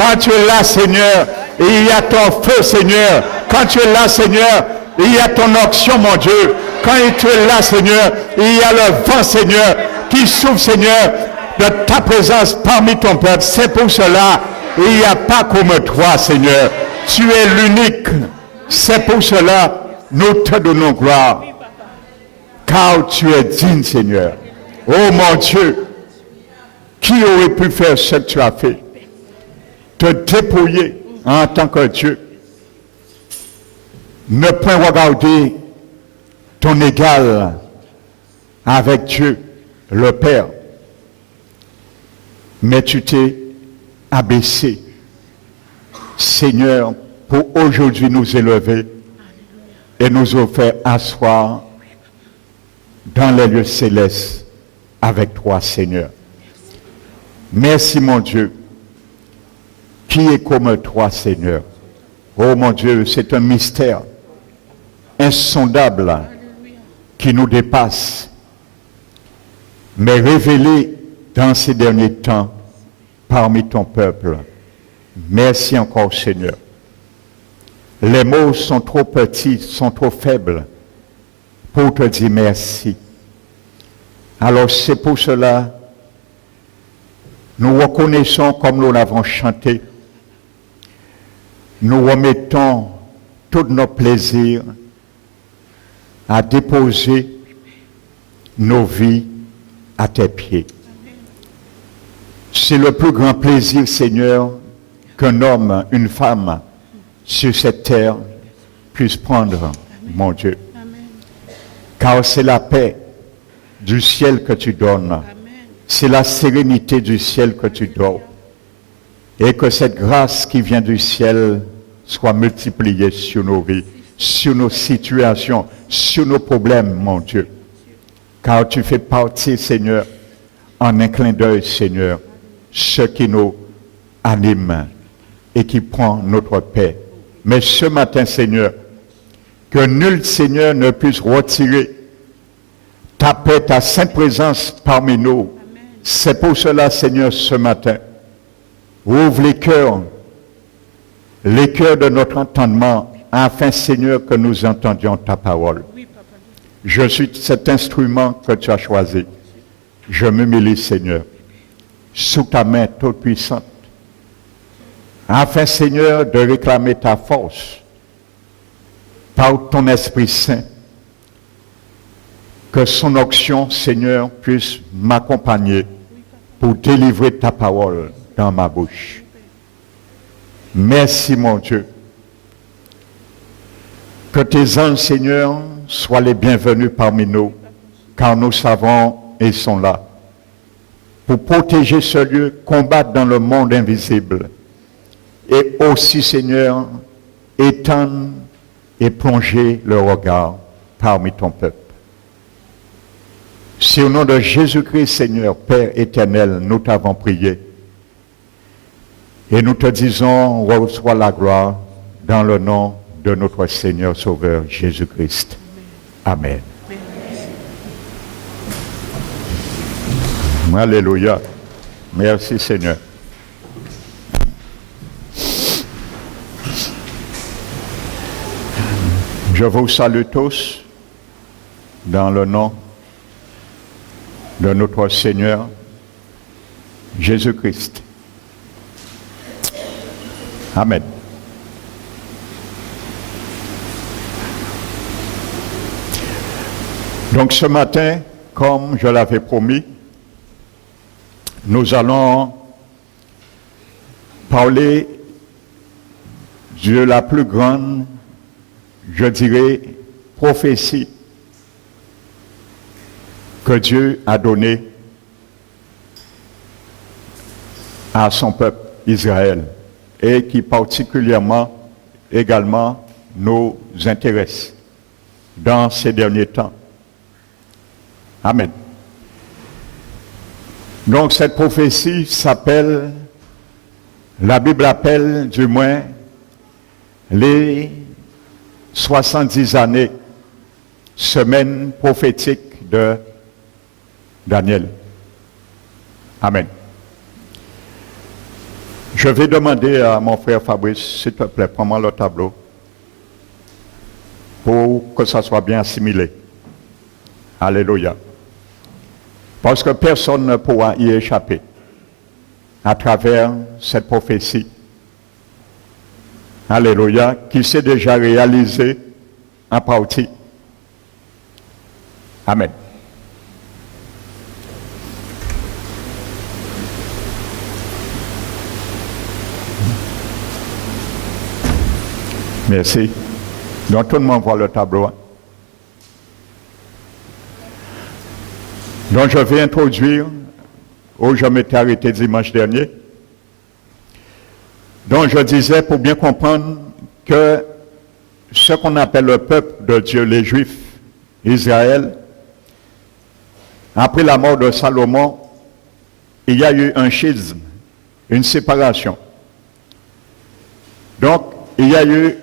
Quand tu es là, Seigneur, il y a ton feu, Seigneur. Quand tu es là, Seigneur, il y a ton onction, mon Dieu. Quand tu es là, Seigneur, il y a le vent, Seigneur, qui souffle, Seigneur, de ta présence parmi ton peuple. C'est pour cela, il n'y a pas comme toi, Seigneur. Tu es l'unique. C'est pour cela, nous te donnons gloire. Car tu es digne, Seigneur. Oh mon Dieu, qui aurait pu faire ce que tu as fait? Te dépouiller en tant que Dieu. Ne point regarder ton égal avec Dieu, le Père. Mais tu t'es abaissé, Seigneur, pour aujourd'hui nous élever et nous faire asseoir dans les lieux célestes avec toi, Seigneur. Merci, mon Dieu. Qui est comme toi, Seigneur? Oh, mon Dieu, c'est un mystère insondable qui nous dépasse, mais révélé dans ces derniers temps parmi ton peuple. Merci encore, Seigneur. Les mots sont trop petits, sont trop faibles pour te dire merci. Alors c'est pour cela, nous reconnaissons comme nous l'avons chanté, nous remettons tous nos plaisirs à déposer nos vies à tes pieds. C'est le plus grand plaisir, Seigneur, qu'un homme, une femme sur cette terre puisse prendre, mon Dieu. Car c'est la paix du ciel que tu donnes. C'est la sérénité du ciel que tu donnes. Et que cette grâce qui vient du ciel soit multipliée sur nos vies, sur nos situations, sur nos problèmes, mon Dieu. Car tu fais partie, Seigneur, en un clin d'œil, Seigneur, ce qui nous anime et qui prend notre paix. Mais ce matin, Seigneur, que nul, Seigneur, ne puisse retirer ta paix, ta sainte présence parmi nous. C'est pour cela, Seigneur, ce matin, ouvre les cœurs de notre entendement, afin, Seigneur, que nous entendions ta parole. Je suis cet instrument que tu as choisi. Je m'humilie, Seigneur, sous ta main toute puissante, afin, Seigneur, de réclamer ta force par ton Esprit Saint, que son onction, Seigneur, puisse m'accompagner pour délivrer ta parole dans ma bouche. Merci, mon Dieu. Que tes anges, Seigneur, soient les bienvenus parmi nous, car nous savons, ils sont là, pour protéger ce lieu, combattre dans le monde invisible, et aussi, Seigneur, étendre et plonger le regard parmi ton peuple. C'est au nom de Jésus-Christ, Seigneur, Père éternel, nous t'avons prié. Et nous te disons, reçois la gloire dans le nom de notre Seigneur Sauveur Jésus-Christ. Amen. Alléluia. Merci, Seigneur. Je vous salue tous dans le nom de notre Seigneur Jésus-Christ. Amen. Donc ce matin, comme je l'avais promis, nous allons parler de la plus grande, je dirais, prophétie que Dieu a donnée à son peuple Israël et qui particulièrement également nous intéresse dans ces derniers temps. Amen. Donc cette prophétie s'appelle, la Bible appelle du moins les 70 années, semaine prophétique de Daniel. Amen. Je vais demander à mon frère Fabrice, s'il te plaît, prends-moi le tableau pour que ça soit bien assimilé. Alléluia. Parce que personne ne pourra y échapper à travers cette prophétie. Alléluia, qui s'est déjà réalisée en partie. Amen. Merci. Donc tout le monde voit le tableau. Donc je vais introduire, où je m'étais arrêté dimanche dernier. Donc je disais, pour bien comprendre que ce qu'on appelle le peuple de Dieu, les Juifs, Israël, après la mort de Salomon, il y a eu un schisme, une séparation. Donc, il y a eu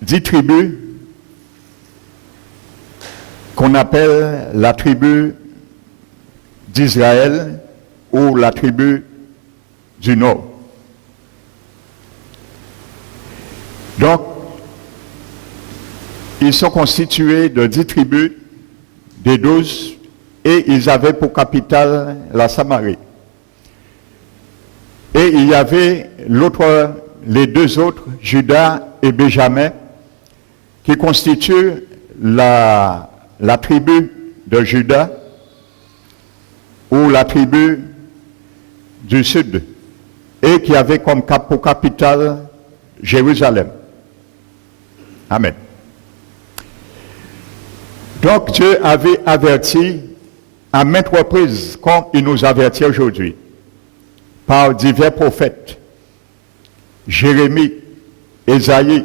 10 tribus qu'on appelle la tribu d'Israël ou la tribu du Nord. Donc, ils sont constitués de 10 tribus, des 12, et ils avaient pour capitale la Samarie. Et il y avait les deux autres, Juda et Benjamin, qui constituent la tribu de Juda ou la tribu du Sud, et qui avait comme pour capitale Jérusalem. Amen. Donc Dieu avait averti à maintes reprises, comme il nous avertit aujourd'hui, par divers prophètes, Jérémie, Ésaïe,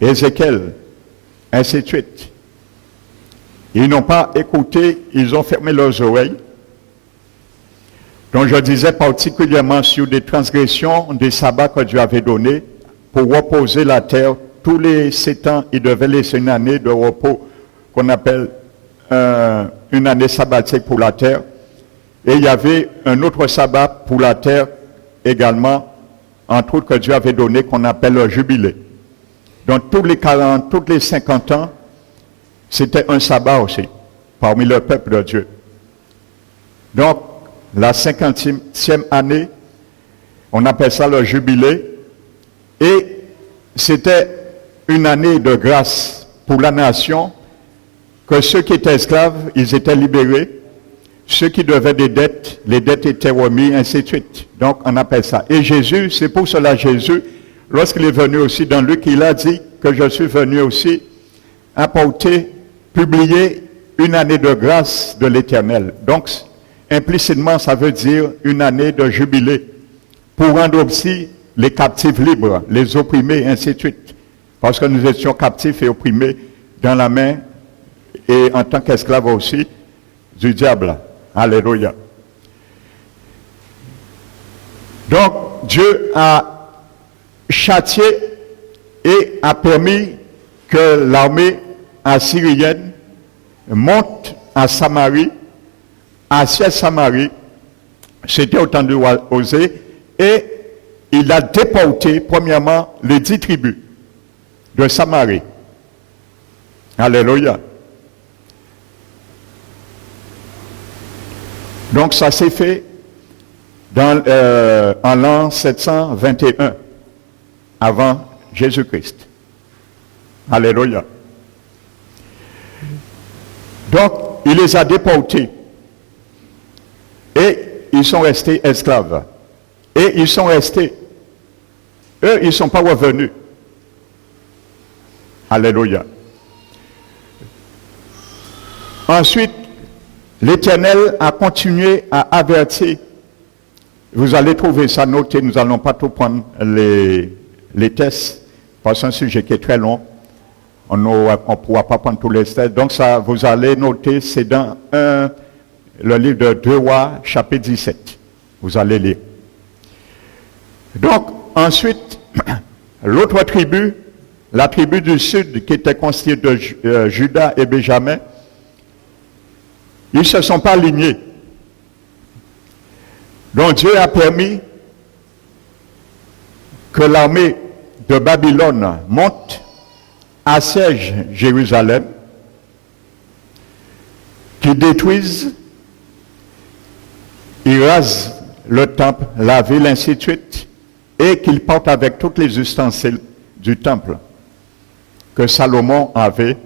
Ézéchiel, ainsi de suite. Ils n'ont pas écouté, ils ont fermé leurs oreilles. Donc je disais particulièrement sur des transgressions des sabbats que Dieu avait donnés pour reposer la terre. Tous les 7 ans, il devait laisser une année de repos qu'on appelle une année sabbatique pour la terre. Et il y avait un autre sabbat pour la terre également, entre autres que Dieu avait donné, qu'on appelle le jubilé. Donc tous les 50 ans, c'était un sabbat aussi, parmi le peuple de Dieu. Donc, la 50e année, on appelle ça le jubilé, et c'était une année de grâce pour la nation, que ceux qui étaient esclaves, ils étaient libérés, ceux qui devaient des dettes, les dettes étaient remises, ainsi de suite. Donc, on appelle ça. Et Jésus, c'est pour cela Jésus, lorsqu'il est venu aussi dans Luc, il a dit que je suis venu aussi apporter, publier une année de grâce de l'Éternel. Donc, implicitement, ça veut dire une année de jubilé, pour rendre aussi les captifs libres, les opprimés, ainsi de suite. Parce que nous étions captifs et opprimés dans la main, et en tant qu'esclaves aussi, du diable. Alléluia. Donc, Dieu a châtié et a permis que l'armée assyrienne monte à Samarie, assiège Samarie, c'était autant de osé, et il a déporté premièrement les 10 tribus de Samarie. Alléluia. Donc ça s'est fait en l'an 721, avant Jésus-Christ. Alléluia. Donc, il les a déportés. Et ils sont restés esclaves. Et ils sont restés. Eux, ils ne sont pas revenus. Alléluia. Ensuite, l'Éternel a continué à avertir. Vous allez trouver ça noté, nous n'allons pas tout prendre les tests, parce que c'est un sujet qui est très long. On ne pourra pas prendre tous les tests. Donc ça, vous allez noter, c'est dans le livre de 2 Rois, chapitre 17. Vous allez lire. Donc, ensuite, l'autre tribu, la tribu du sud, qui était constituée de Juda et Benjamin, ils ne se sont pas alignés. Donc Dieu a permis que l'armée de Babylone monte, assiège Jérusalem, qui détruisent, ils rasent le temple, la ville, ainsi de suite, et qu'ils partent avec toutes les ustensiles du temple que Salomon avait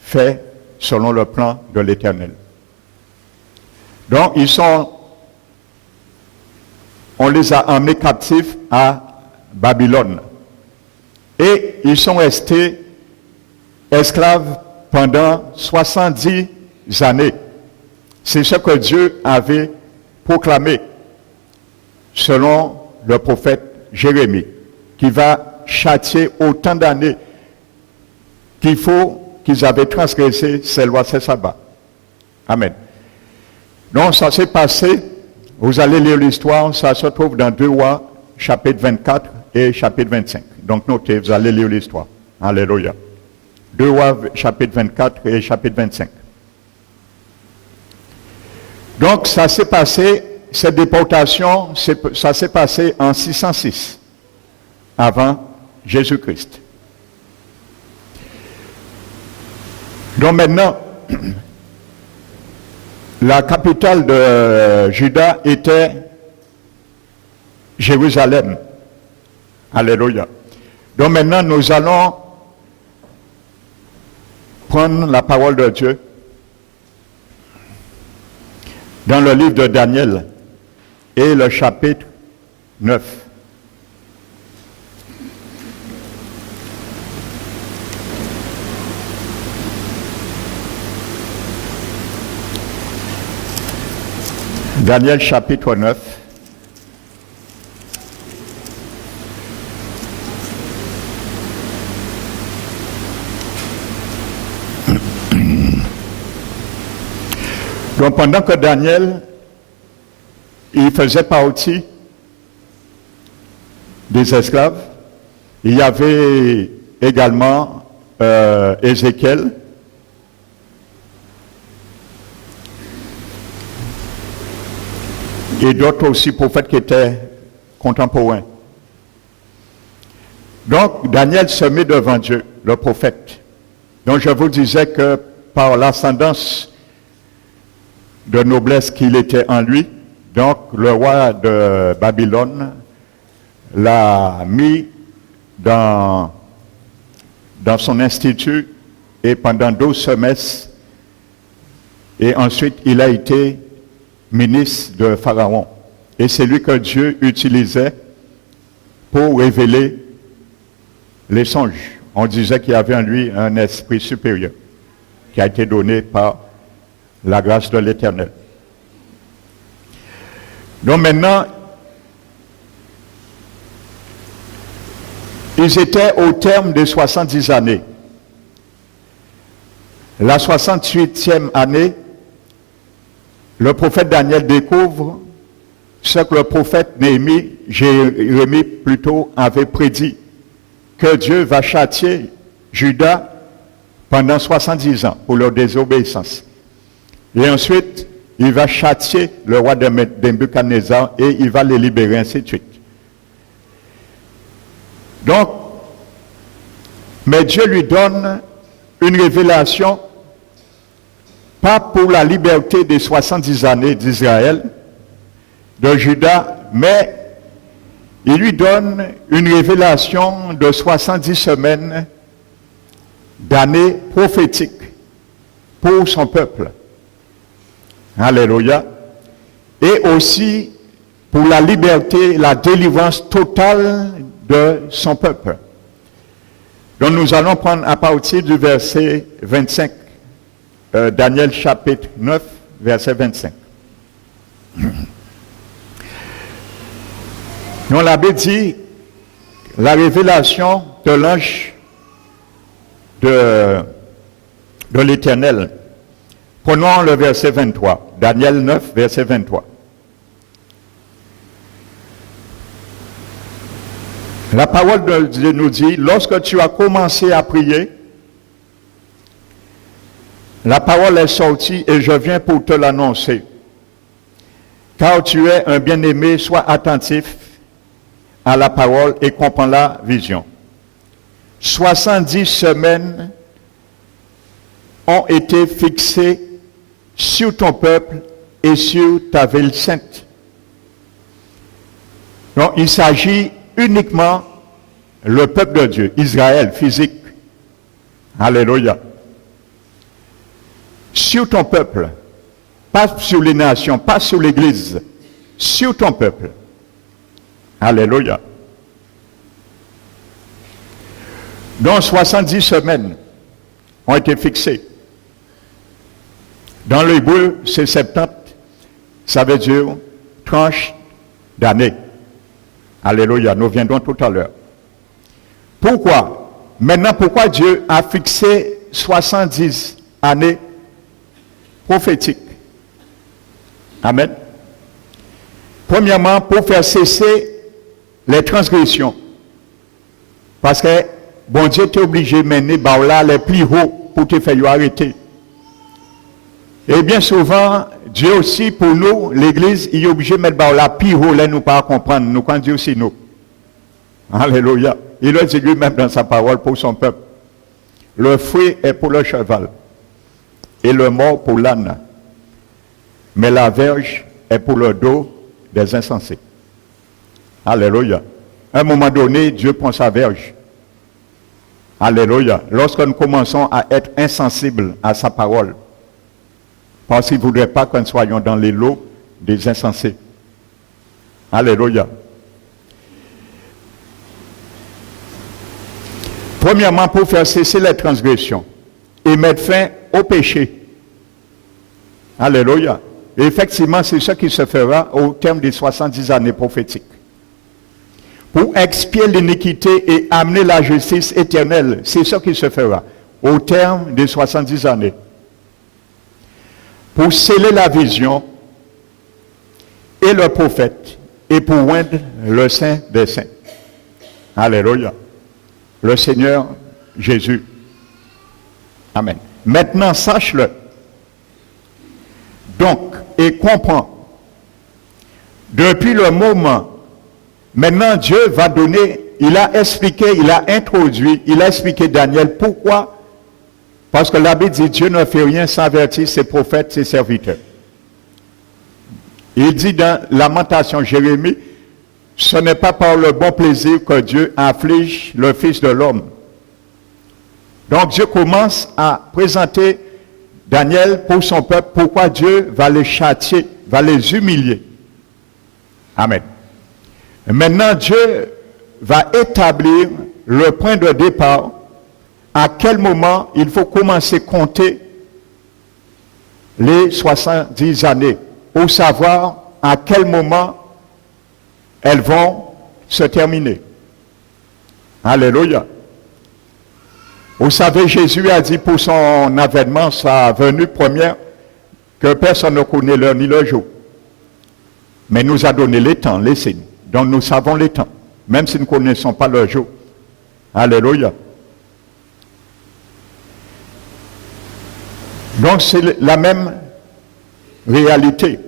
fait selon le plan de l'Éternel. Donc, on les a emmenés captifs à Babylone. Et ils sont restés esclaves pendant 70 années. C'est ce que Dieu avait proclamé selon le prophète Jérémie, qui va châtier autant d'années qu'il faut qu'ils avaient transgressé ces lois, ces sabbats. Amen. Donc ça s'est passé, vous allez lire l'histoire, ça se trouve dans 2 Rois, chapitre 24 et chapitre 25. Donc notez, vous allez lire l'histoire. Alléluia. 2 Rois, chapitre 24 et chapitre 25. Donc ça s'est passé, cette déportation, ça s'est passé en 606, avant Jésus-Christ. Donc maintenant, la capitale de Juda était Jérusalem. Alléluia. Donc maintenant, nous allons prendre la parole de Dieu dans le livre de Daniel et le chapitre 9. Daniel chapitre 9. Donc pendant que Daniel, il faisait partie des esclaves, il y avait également Ézéchiel, et d'autres aussi prophètes qui étaient contemporains. Donc, Daniel se met devant Dieu, le prophète. Donc, je vous disais que par l'ascendance de noblesse qu'il était en lui, donc le roi de Babylone l'a mis dans son institut et pendant 12 semestres, et ensuite il a été ministre de Pharaon. Et c'est lui que Dieu utilisait pour révéler les songes. On disait qu'il y avait en lui un esprit supérieur qui a été donné par la grâce de l'Éternel. Donc maintenant, ils étaient au terme des 70 années. La 68e année, le prophète Daniel découvre ce que le prophète Jérémie plutôt avait prédit, que Dieu va châtier Juda pendant 70 ans pour leur désobéissance. Et ensuite, il va châtier le roi de Nebuchadnezzar et il va les libérer, ainsi de suite. Donc, mais Dieu lui donne une révélation, pas pour la liberté des 70 années d'Israël, de Juda, mais il lui donne une révélation de 70 semaines d'années prophétiques pour son peuple. Alléluia. Et aussi pour la liberté, la délivrance totale de son peuple. Donc nous allons prendre à partir du verset 25, Daniel chapitre 9, verset 25. Donc la Bible dit, la révélation de l'ange de l'Éternel. Prenons le verset 23, Daniel 9, verset 23. La parole de Dieu nous dit, lorsque tu as commencé à prier, la parole est sortie et je viens pour te l'annoncer. Car tu es un bien-aimé, sois attentif à la parole et comprend la vision. 70 semaines ont été fixées sur ton peuple et sur ta ville sainte. Donc, il s'agit uniquement le peuple de Dieu, Israël physique. Alléluia. Sur ton peuple, pas sur les nations, pas sur l'Église, sur ton peuple. Alléluia. Donc 70 semaines ont été fixées. Dans l'hébreu, c'est 70, ça veut dire tranche d'année. Alléluia, nous viendrons tout à l'heure. Pourquoi? Maintenant, pourquoi Dieu a fixé 70 années prophétiques? Amen. Premièrement, pour faire cesser les transgressions. Parce que bon Dieu t'est obligé de mener là les plus hauts pour te faire arrêter. Et bien souvent, Dieu aussi, pour nous, l'Église, il est obligé de mettre là plus haut, là nous pas comprendre, nous quand Dieu aussi nous. Alléluia. Il a dit lui-même dans sa parole pour son peuple. Le fruit est pour le cheval et le mort pour l'âne. Mais la verge est pour le dos des insensés. Alléluia. À un moment donné, Dieu prend sa verge. Alléluia. Lorsque nous commençons à être insensibles à sa parole, parce qu'il ne voudrait pas que nous soyons dans les lots des insensés. Alléluia. Premièrement, pour faire cesser les transgressions et mettre fin au péché. Alléluia. Et effectivement, c'est ce qui se fera au terme des 70 années prophétiques. Pour expier l'iniquité et amener la justice éternelle, c'est ce qui se fera au terme des 70 années. Pour sceller la vision et le prophète et pour oindre le Saint des Saints. Alléluia. Le Seigneur Jésus. Amen. Maintenant, sache-le. Donc, et comprends. Depuis le moment, maintenant Dieu va donner, il a expliqué, il a introduit, il a expliqué Daniel pourquoi. Parce que la Bible dit Dieu ne fait rien sans avertir ses prophètes, ses serviteurs. Il dit dans Lamentation Jérémie, ce n'est pas par le bon plaisir que Dieu afflige le Fils de l'homme. Donc Dieu commence à présenter Daniel pour son peuple, pourquoi Dieu va les châtier, va les humilier. Amen. Maintenant Dieu va établir le point de départ, à quel moment il faut commencer à compter les 70 années, pour savoir à quel moment elles vont se terminer. Alléluia. Vous savez, Jésus a dit pour son avènement, sa venue première, que personne ne connaît l'heure ni le jour. Mais nous a donné les temps, les signes. Donc nous savons les temps, même si nous ne connaissons pas le jour. Alléluia. Donc c'est la même réalité.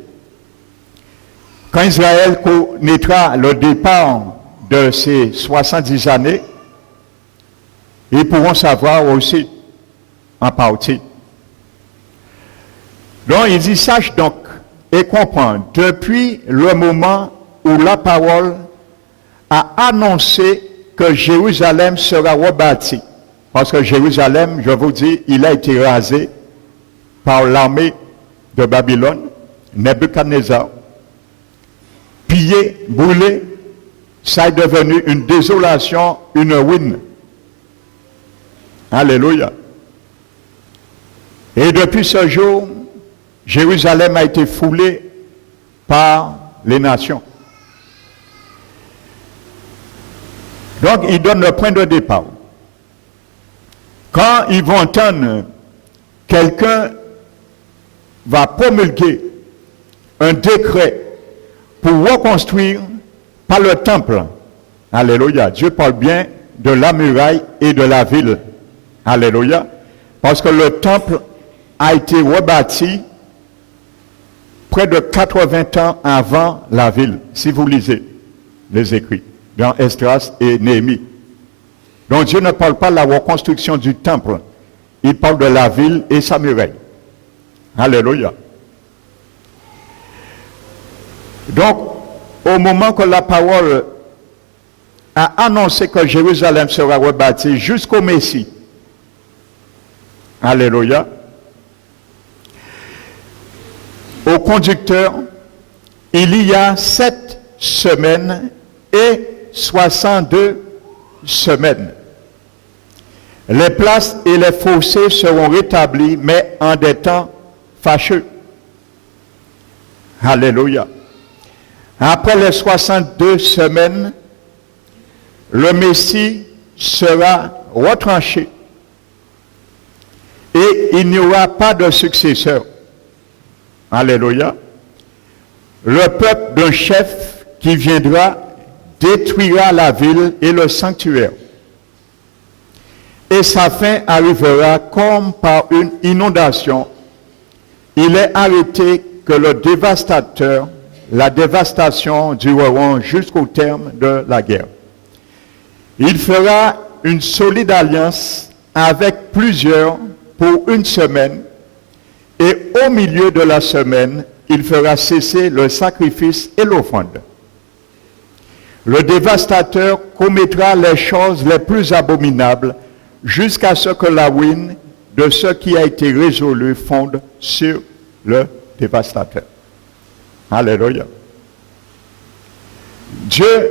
Quand Israël connaîtra le départ de ces 70 années, ils pourront savoir aussi en partie. Donc il dit, sache donc et comprends, depuis le moment où la parole a annoncé que Jérusalem sera rebâtie, parce que Jérusalem, je vous dis, il a été rasé par l'armée de Babylone, Nebuchadnezzar, pillé, brûlé, ça est devenu une désolation, une ruine. Alléluia. Et depuis ce jour, Jérusalem a été foulée par les nations. Donc, il donne le point de départ. Quand ils vont entendre quelqu'un va promulguer un décret pour reconstruire pas le temple. Alléluia. Dieu parle bien de la muraille et de la ville. Alléluia. Parce que le temple a été rebâti près de 80 ans avant la ville, si vous lisez les écrits. dans Esdras et Néhémie. Donc Dieu ne parle pas de la reconstruction du temple, il parle de la ville et sa muraille. Alléluia. Donc, au moment que la parole a annoncé que Jérusalem sera rebâtie jusqu'au Messie, alléluia, au conducteur, il y a 7 semaines et 62 semaines. Les places et les fossés seront rétablis, mais en des temps fâcheux. Alléluia. Après les 62 semaines, le Messie sera retranché et il n'y aura pas de successeur. Alléluia. Le peuple d'un chef qui viendra détruira la ville et le sanctuaire. Et sa fin arrivera comme par une inondation. Il est arrêté que le dévastateur, la dévastation durera jusqu'au terme de la guerre. Il fera une solide alliance avec plusieurs pour une semaine, et au milieu de la semaine, il fera cesser le sacrifice et l'offrande. Le dévastateur commettra les choses les plus abominables jusqu'à ce que la ruine de ce qui a été résolu fonde sur le dévastateur. Alléluia. Dieu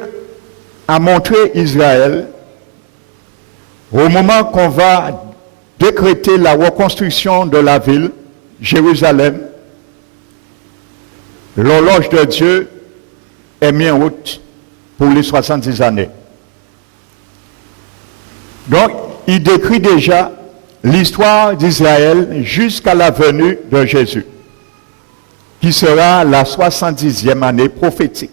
a montré Israël au moment qu'on va décréter la reconstruction de la ville, Jérusalem, l'horloge de Dieu est mise en route pour les 70 années. Donc, il décrit déjà l'histoire d'Israël jusqu'à la venue de Jésus, qui sera la 70e année prophétique.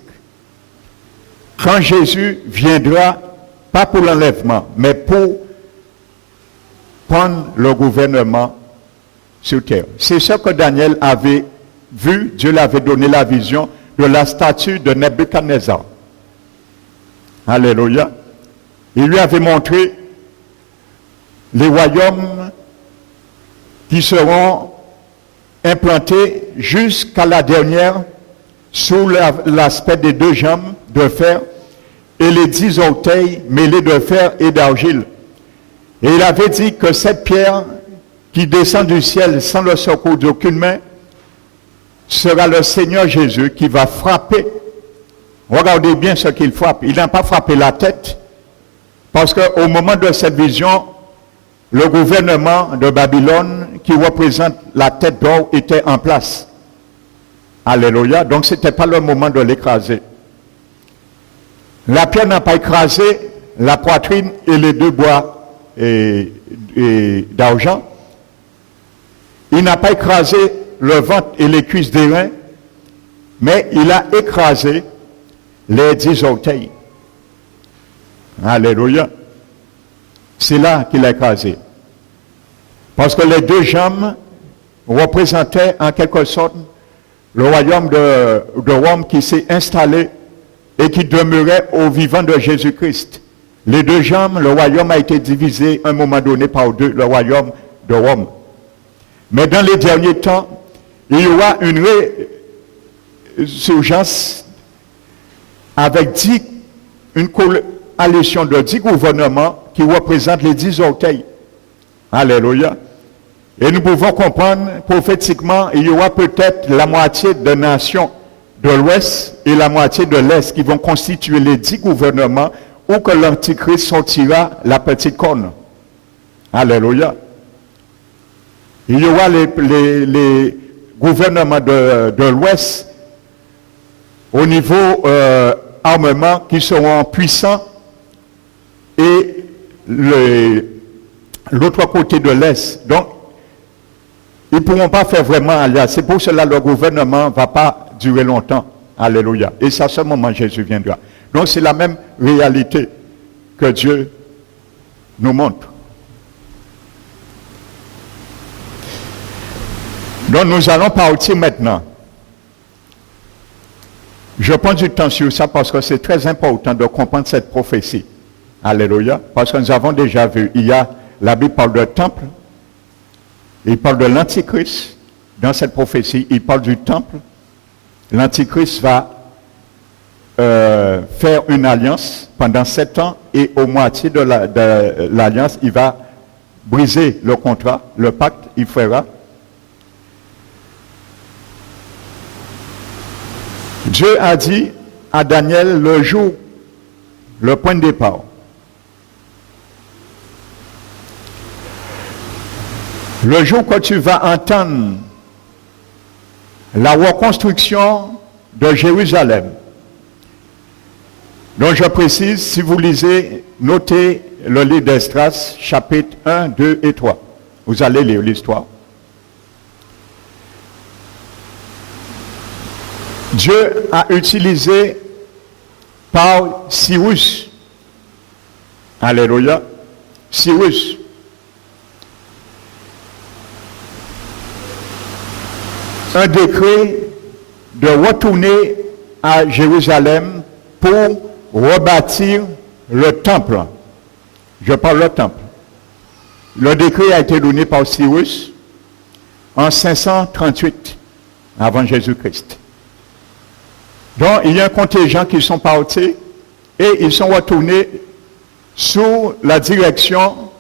Quand Jésus viendra, pas pour l'enlèvement, mais pour prendre le gouvernement sur terre. C'est ce que Daniel avait vu, Dieu l'avait donné la vision de la statue de Nebuchadnezzar. Alléluia. Il lui avait montré les royaumes qui seront implantés jusqu'à la dernière sous l'aspect des 2 jambes de fer et les 10 orteils mêlés de fer et d'argile. Et il avait dit que cette pierre qui descend du ciel sans le secours d'aucune main sera le Seigneur Jésus qui va frapper. Regardez bien ce qu'il frappe. Il n'a pas frappé la tête, parce qu'au moment de cette vision, le gouvernement de Babylone, qui représente la tête d'or, était en place. Alléluia. Donc ce n'était pas le moment de l'écraser. La pierre n'a pas écrasé la poitrine et les 2 bois d'argent. Il n'a pas écrasé le ventre et les cuisses des reins, mais il a écrasé les 10 orteils. Alléluia. C'est là qu'il a écrasé. Parce que les 2 jambes représentaient en quelque sorte le royaume de Rome qui s'est installé et qui demeurait au vivant de Jésus-Christ. Les 2 jambes, le royaume a été divisé à un moment donné par 2, le royaume de Rome. Mais dans les derniers temps, il y aura une résurgence avec une coalition de 10 gouvernements qui représentent les 10 orteils. Alléluia. Et nous pouvons comprendre prophétiquement, il y aura peut-être la moitié de nations de l'Ouest et la moitié de l'Est qui vont constituer les 10 gouvernements où que l'Antichrist sortira la petite corne. Alléluia. Il y aura les gouvernements de l'Ouest au niveau armement qui seront puissants et l'autre côté de l'Est. Donc, ils ne pourront pas faire vraiment alliance. C'est pour cela que le gouvernement ne va pas durer longtemps. Alléluia. Et c'est à ce moment Jésus viendra. Donc c'est la même réalité que Dieu nous montre. Donc nous allons partir maintenant Je prends du temps sur ça parce que c'est très important de comprendre cette prophétie. Alléluia. Parce que nous avons déjà vu, la Bible parle de temple, il parle de l'Antichrist. Dans cette prophétie, il parle du temple. L'Antichrist va faire une alliance pendant 7 ans et au moitié de l'alliance, il va briser le contrat, le pacte, il fera. Dieu a dit à Daniel le jour, le point de départ. Le jour que tu vas entendre la reconstruction de Jérusalem. Donc je précise, si vous lisez, notez le livre d'Esdras, chapitre 1, 2 et 3. Vous allez lire l'histoire. Dieu a utilisé par Cyrus, alléluia, Cyrus, un décret de retourner à Jérusalem pour rebâtir le temple. Je parle du temple. Le décret a été donné par Cyrus en 538 avant Jésus-Christ. Donc, il y a un contingent qui sont partis et ils sont retournés sous la direction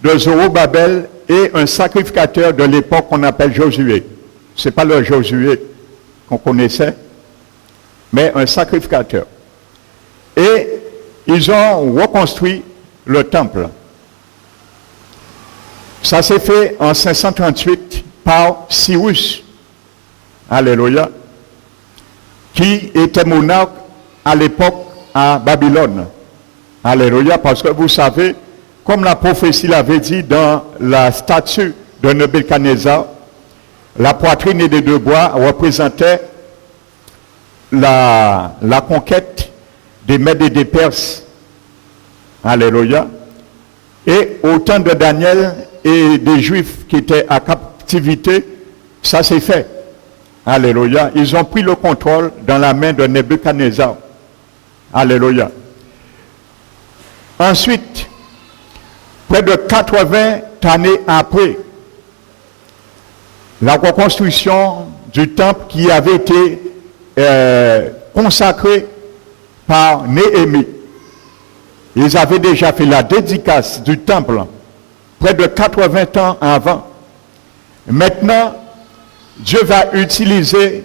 de Zorobabel et un sacrificateur de l'époque qu'on appelle Josué. Ce n'est pas le Josué qu'on connaissait, mais un sacrificateur. Et ils ont reconstruit le temple. Ça s'est fait en 538 par Cyrus. Alléluia. Qui était monarque à l'époque à Babylone. Alléluia, parce que vous savez, comme la prophétie l'avait dit dans la statue de Nebuchadnezzar, la poitrine et les deux bois représentaient la conquête des Mèdes et des Perses. Alléluia. Et au temps de Daniel et des Juifs qui étaient à captivité, ça s'est fait. Alléluia. Ils ont pris le contrôle dans la main de Nebuchadnezzar. Alléluia. Ensuite, près de 80 années après, la reconstruction du temple qui avait été consacré par Néhémie. Ils avaient déjà fait la dédicace du temple près de 80 ans avant. Maintenant, Dieu va utiliser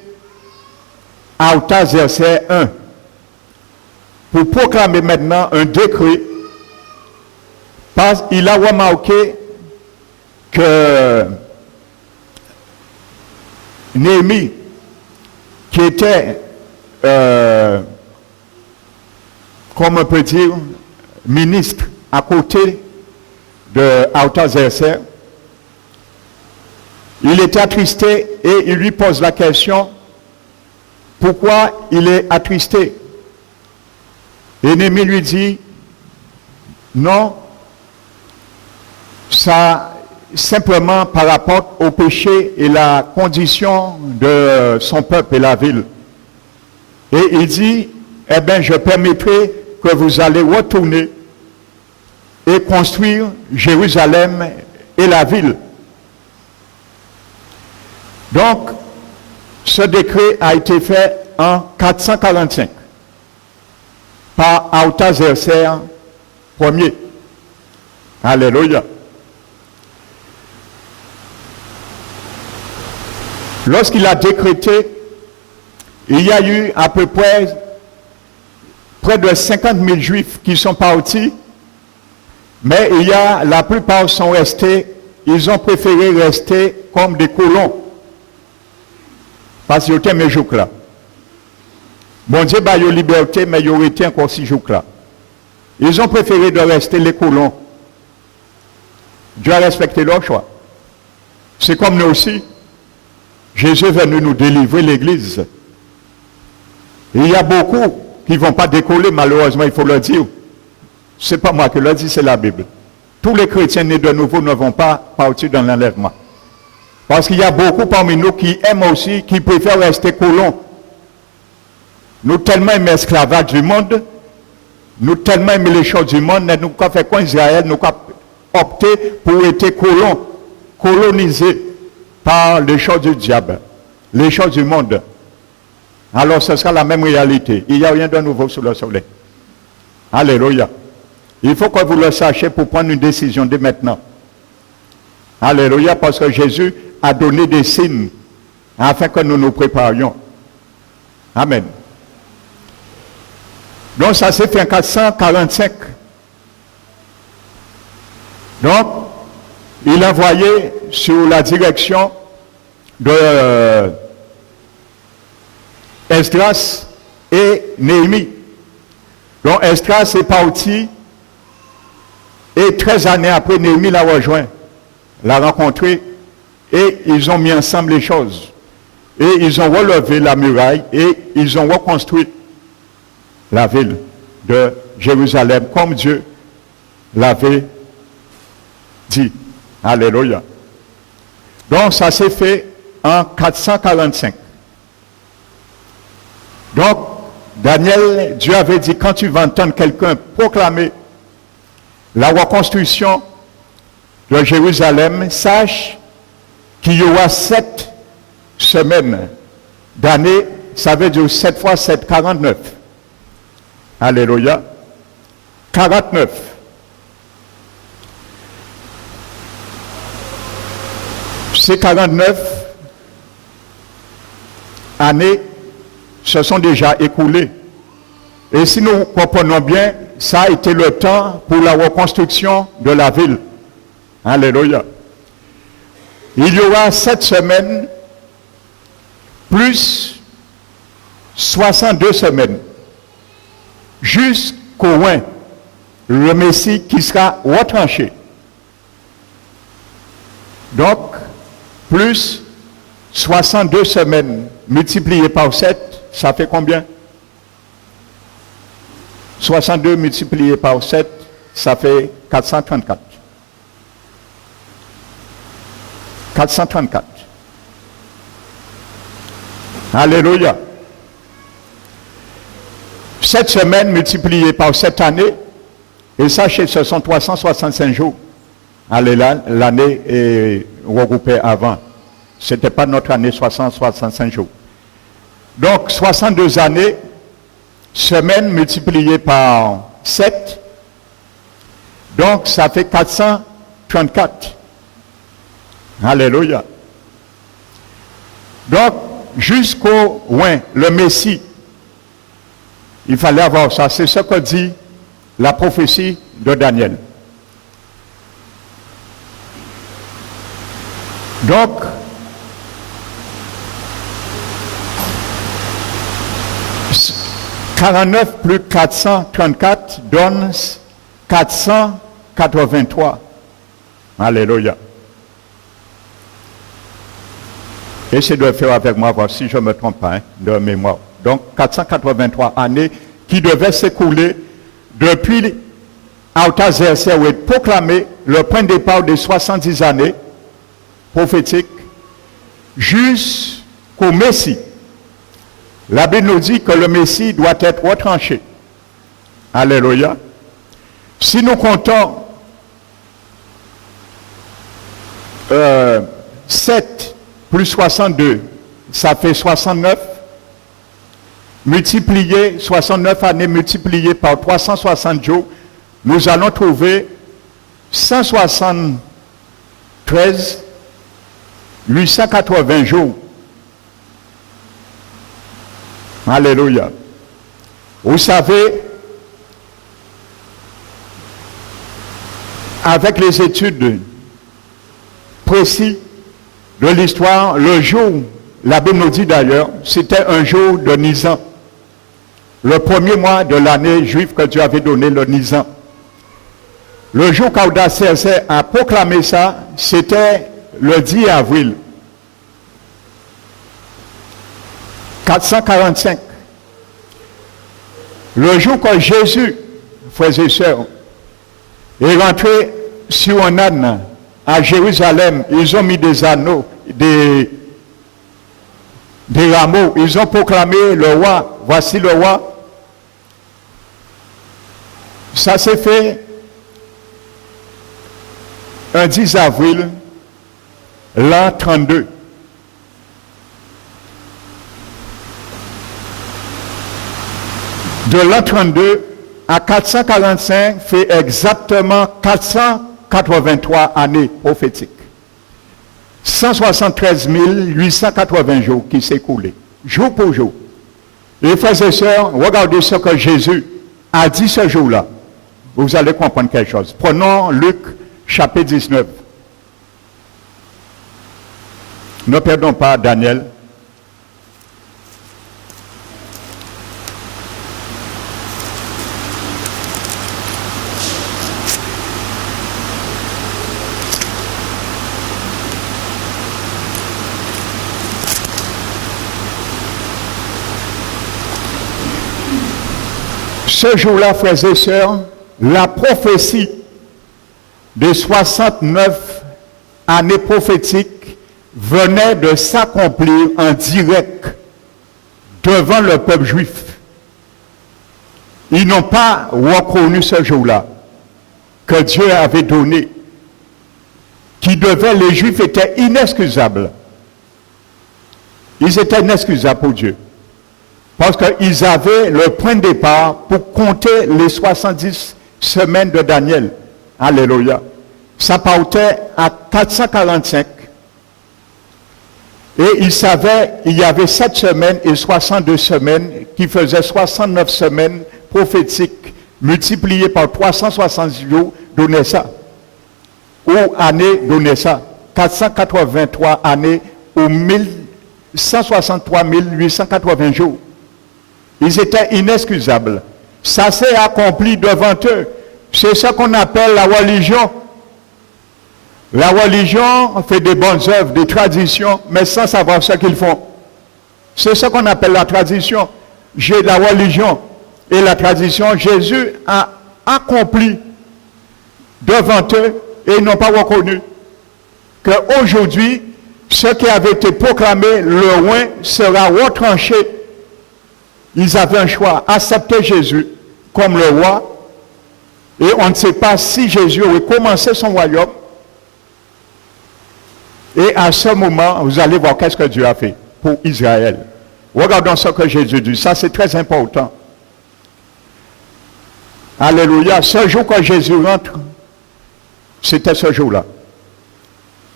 Artaxerxès I pour proclamer maintenant un décret parce qu'il a remarqué que Néhémie, qui était, comme on peut dire, ministre à côté de Artaxerxès, il était attristé et il lui pose la question, pourquoi il est attristé? Et Néhémie lui dit, non, ça simplement par rapport au péché et la condition de son peuple et la ville. Et il dit, eh bien, je permettrai que vous allez retourner et construire Jérusalem et la ville. Donc, ce décret a été fait en 445 par Artaxerxès Ier. Alléluia. Lorsqu'il a décrété, il y a eu à peu près de 50 000 juifs qui sont partis, mais la plupart sont restés, ils ont préféré rester comme des colons. Parce qu'ils étaient mes jours là. Bon Dieu, bah, ils ont liberté, mais ils ont été encore 6 jours là. Ils ont préféré de rester les colons. Dieu a respecté leur choix. C'est comme nous aussi. Jésus est venu nous délivrer l'Église. Et il y a beaucoup qui ne vont pas décoller, malheureusement, il faut le dire. Ce n'est pas moi qui le dis, c'est la Bible. Tous les chrétiens nés de nouveau ne vont pas partir dans l'enlèvement. Parce qu'il y a beaucoup parmi nous qui aiment aussi, qui préfèrent rester colons. Nous tellement aimons l'esclavage du monde, nous tellement aimons les choses du monde, nous avons fait quoi Israël, nous avons opté pour être colonisés par les choses du diable, les choses du monde. Alors ce sera la même réalité. Il n'y a rien de nouveau sous le soleil. Alléluia. Il faut que vous le sachiez pour prendre une décision dès maintenant. Alléluia, parce que Jésus a donné des signes afin que nous nous préparions. Amen. Donc ça s'est fait en 445. Donc, il a envoyé sur la direction de Esdras et Néhémie. Donc Esdras est parti et 13 années après, Néhémie l'a rejoint, l'a rencontré et ils ont mis ensemble les choses. Et ils ont relevé la muraille et ils ont reconstruit la ville de Jérusalem comme Dieu l'avait dit. Alléluia. Donc ça s'est fait en 445. Donc, Daniel, Dieu avait dit, quand tu vas entendre quelqu'un proclamer la reconstruction de Jérusalem, sache qu'il y aura 7 semaines d'année, ça veut dire 7 fois 7, 49. Alléluia. 49. Ces 49 années se sont déjà écoulées. Et si nous comprenons bien, ça a été le temps pour la reconstruction de la ville. Alléluia. Il y aura 7 semaines plus 62 semaines jusqu'au loin, le Messie qui sera retranché. Donc, plus 62 semaines multipliées par 7, ça fait combien? 62 multiplié par 7, ça fait 434. 434. Alléluia. 7 semaines multipliées par 7 années, et sachez, ce sont 365 jours. L'année est regroupée avant. Ce n'était pas notre année 65 jours. Donc, 62 années, semaines multipliées par 7, donc ça fait 434. Alléluia. Donc, jusqu'au loin, le Messie, il fallait avoir ça. C'est ce que dit la prophétie de Daniel. Donc, « 49 plus 434 donne 483. » Alléluia. Essayez de le faire avec moi, voir si je ne me trompe pas, de mémoire. Donc, 483 années qui devaient s'écouler depuis Artaxerxès où est proclamé le point de départ des 70 années prophétiques jusqu'au Messie. La Bible nous dit que le Messie doit être retranché. Alléluia. Si nous comptons 7 plus 62, ça fait 69. Multiplié, 69 années multipliées par 360 jours, nous allons trouver 173, 880 jours. Alléluia. Vous savez, avec les études précises de l'histoire, le jour, la Bible nous dit d'ailleurs, c'était un jour de Nisan. Le premier mois de l'année juive que Dieu avait donné, le Nisan. Le jour qu'Artaxerxès a proclamé ça, c'était le 10 avril 445. Le jour que Jésus, frères et sœurs, est rentré sur un âne à Jérusalem, ils ont mis des anneaux, des des rameaux. Ils ont proclamé le roi. Voici le roi. Ça s'est fait un 10 avril, l'an 32. De l'an 32 à 445 fait exactement 483 années prophétiques. 173 880 jours qui s'écoulaient, jour pour jour. Et frères et sœurs, regardez ce que Jésus a dit ce jour-là. Vous allez comprendre quelque chose. Prenons Luc chapitre 19. Ne perdons pas Daniel. Ce jour-là, frères et sœurs, la prophétie de 69 années prophétiques venait de s'accomplir en direct devant le peuple juif. Ils n'ont pas reconnu ce jour-là que Dieu avait donné, qui devait, les Juifs étaient inexcusables. Ils étaient inexcusables pour Dieu. Parce qu'ils avaient le point de départ pour compter les 70 semaines de Daniel. Alléluia. Ça partait à 445. Et ils savaient, il y avait 7 semaines et 62 semaines qui faisaient 69 semaines prophétiques multipliées par 360 jours, donnaient ça. Ou années, donnaient ça. 483 années ou 163 880 jours. Ils étaient inexcusables. Ça s'est accompli devant eux. C'est ce qu'on appelle la religion. La religion fait des bonnes œuvres, des traditions, mais sans savoir ce qu'ils font. C'est ce qu'on appelle la tradition. J'ai la religion et la tradition. Jésus a accompli devant eux et ils n'ont pas reconnu qu'aujourd'hui, ce qui avait été proclamé, le loin, sera retranché. Ils avaient un choix, accepter Jésus comme le roi, et on ne sait pas si Jésus aurait commencé son royaume. Et à ce moment, vous allez voir qu'est-ce que Dieu a fait pour Israël. Regardons ce que Jésus dit, ça c'est très important. Alléluia, ce jour que Jésus rentre, c'était ce jour-là.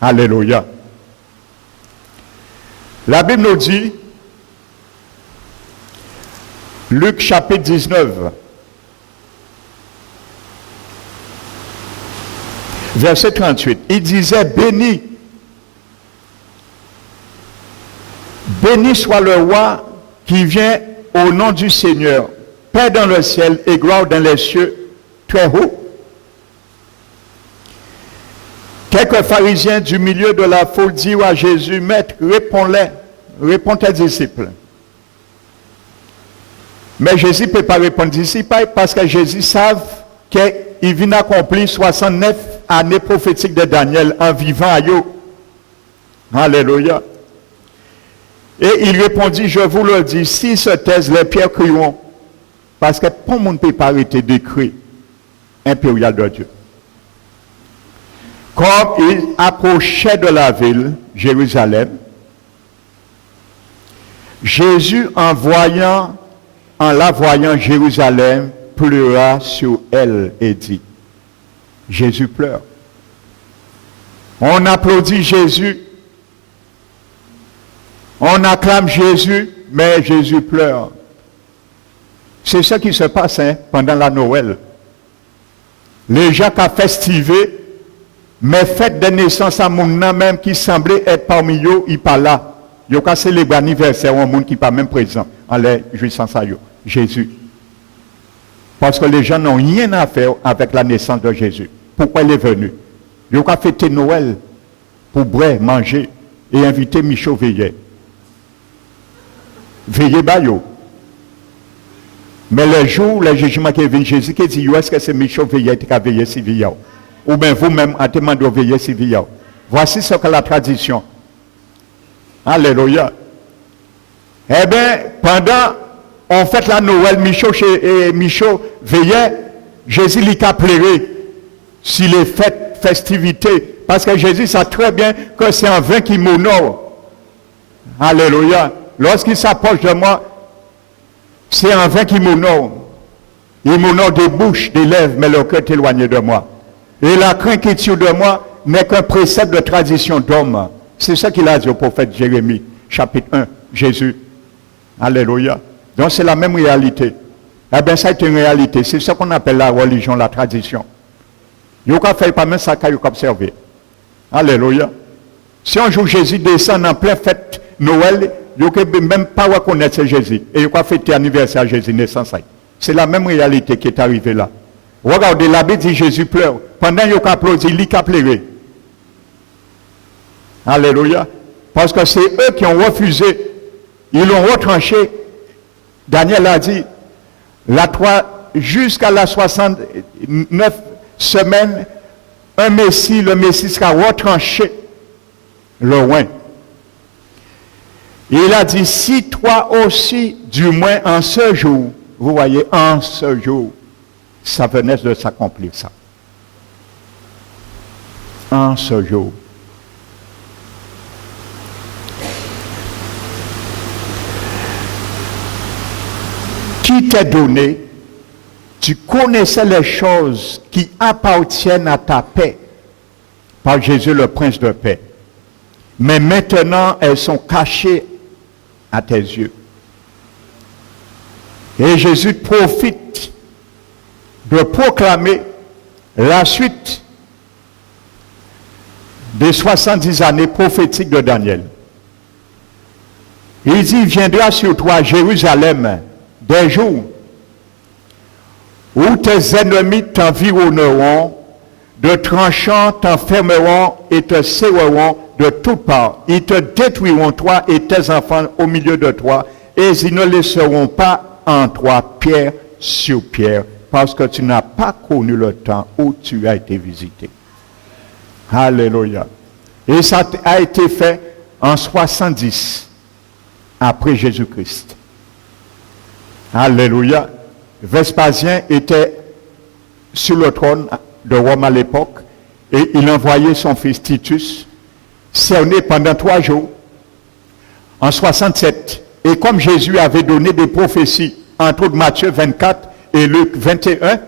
Alléluia. La Bible nous dit, Luc chapitre 19, verset 38, il disait, béni soit le roi qui vient au nom du Seigneur, paix dans le ciel et gloire dans les cieux très haut. Quelques pharisiens du milieu de la foule dirent à Jésus, Maître, réponds tes disciples. Mais Jésus ne peut pas répondre disciples parce que Jésus savent qu'il vient accomplir 69 années prophétiques de Daniel en vivant à eux. Alléluia. Et il répondit, je vous le dis, s'ils se taisent, les pierres crieront. Parce que pour le monde ne peut pas arrêter décret impérial de Dieu. Comme il approchait de la ville, Jérusalem, Jésus en la voyant Jérusalem, pleura sur elle et dit, Jésus pleure. On applaudit Jésus, on acclame Jésus, mais Jésus pleure. C'est ce qui se passe pendant la Noël. Les gens qui ont festivé, mais fête de naissance à mon nom même qui semblait être parmi eux, il pas là. Il y a célébré l'anniversaire au monde qui n'est pas même présent en les jouissance à eux. Jésus. Parce que les gens n'ont rien à faire avec la naissance de Jésus. Pourquoi il est venu? Il a fêté Noël pour boire, manger et inviter Michaud veiller. Veiller bayo. Mais le jour, le jugement qui est venu, Jésus qui dit, est-ce que c'est Michaud veiller qui a veillé si veillé? Ou bien vous-même, à demander de veiller si veillé. Voici ce que la tradition. Alléluia. Eh bien, pendant on fête la Noël, Michaud veillait, Jésus lui a pleuré sur les fêtes, festivités. Parce que Jésus sait très bien que c'est un vin qui m'honore. Alléluia. Lorsqu'il s'approche de moi, c'est un vin qui m'honore. Il m'honore des bouches, des lèvres, mais le cœur est éloigné de moi. Et la crainte qui tire de moi n'est qu'un précepte de tradition d'homme. C'est ça qu'il a dit au prophète Jérémie, chapitre 1, Jésus. Alléluia. Donc c'est la même réalité. Eh bien, ça est une réalité. C'est ce qu'on appelle la religion, la tradition. Il n'y a fait pas même ça qu'il a observé. Alléluia. Si un jour Jésus descend en pleine fête Noël, il n'y a même pas reconnaître c'est Jésus. Et il a fêté l'anniversaire à Jésus naissance. C'est la même réalité qui est arrivée là. Regardez, l'abbé dit Jésus pleure. Pendant qu'il a applaudi, il a pleuré. Alléluia. Parce que c'est eux qui ont refusé. Ils l'ont retranché. Daniel a dit, jusqu'à la 69 semaines, le Messie sera retranché, le roi. Il a dit, si toi aussi, du moins en ce jour, vous voyez, en ce jour, ça venait de s'accomplir ça. En ce jour. Qui t'a donné, tu connaissais les choses qui appartiennent à ta paix par Jésus le Prince de paix. Mais maintenant, elles sont cachées à tes yeux. Et Jésus profite de proclamer la suite des 70 années prophétiques de Daniel. Il dit, viendra sur toi, Jérusalem, des jours où tes ennemis t'environneront, de tranchants t'enfermeront et te serreront de toutes parts. Ils te détruiront, toi et tes enfants au milieu de toi, et ils ne laisseront pas en toi pierre sur pierre, parce que tu n'as pas connu le temps où tu as été visité. Alléluia. Et ça a été fait en 70 après Jésus-Christ. Alléluia. Vespasien était sur le trône de Rome à l'époque et il envoyait son fils Titus cerné pendant 3 jours en 67. Et comme Jésus avait donné des prophéties, entre autres Matthieu 24 et Luc 21,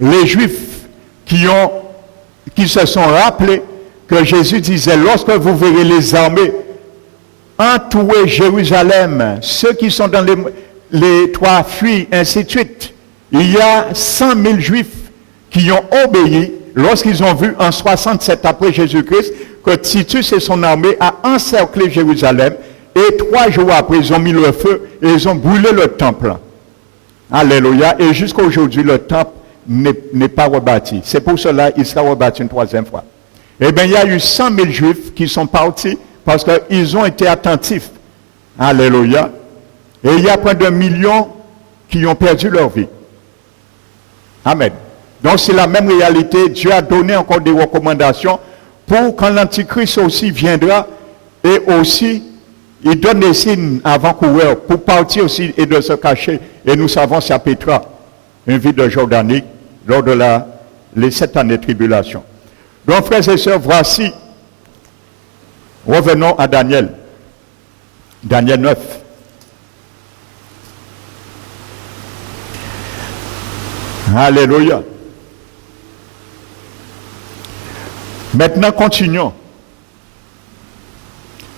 les Juifs qui se sont rappelés que Jésus disait, lorsque vous verrez les armées entourer Jérusalem, ceux qui sont dans les 3 fuient, ainsi de suite. Il y a 100 000 Juifs qui ont obéi lorsqu'ils ont vu en 67 après Jésus-Christ que Titus et son armée a encerclé Jérusalem et 3 jours après ils ont mis le feu et ils ont brûlé le temple. Alléluia. Et jusqu'à aujourd'hui le temple n'est pas rebâti. C'est pour cela qu'il sera rebâti une 3e fois. Eh bien il y a eu 100 000 Juifs qui sont partis parce qu'ils ont été attentifs. Alléluia. Et il y a près d'1 million qui ont perdu leur vie. Amen. Donc c'est la même réalité. Dieu a donné encore des recommandations pour quand l'Antichrist aussi viendra et aussi il donne des signes avant-coureurs pour partir aussi et de se cacher. Et nous savons c'est à Pétra, une ville de Jordanie, lors de les 7 années de tribulation. Donc frères et sœurs, voici, revenons à Daniel. Daniel 9. Alléluia. Maintenant, continuons.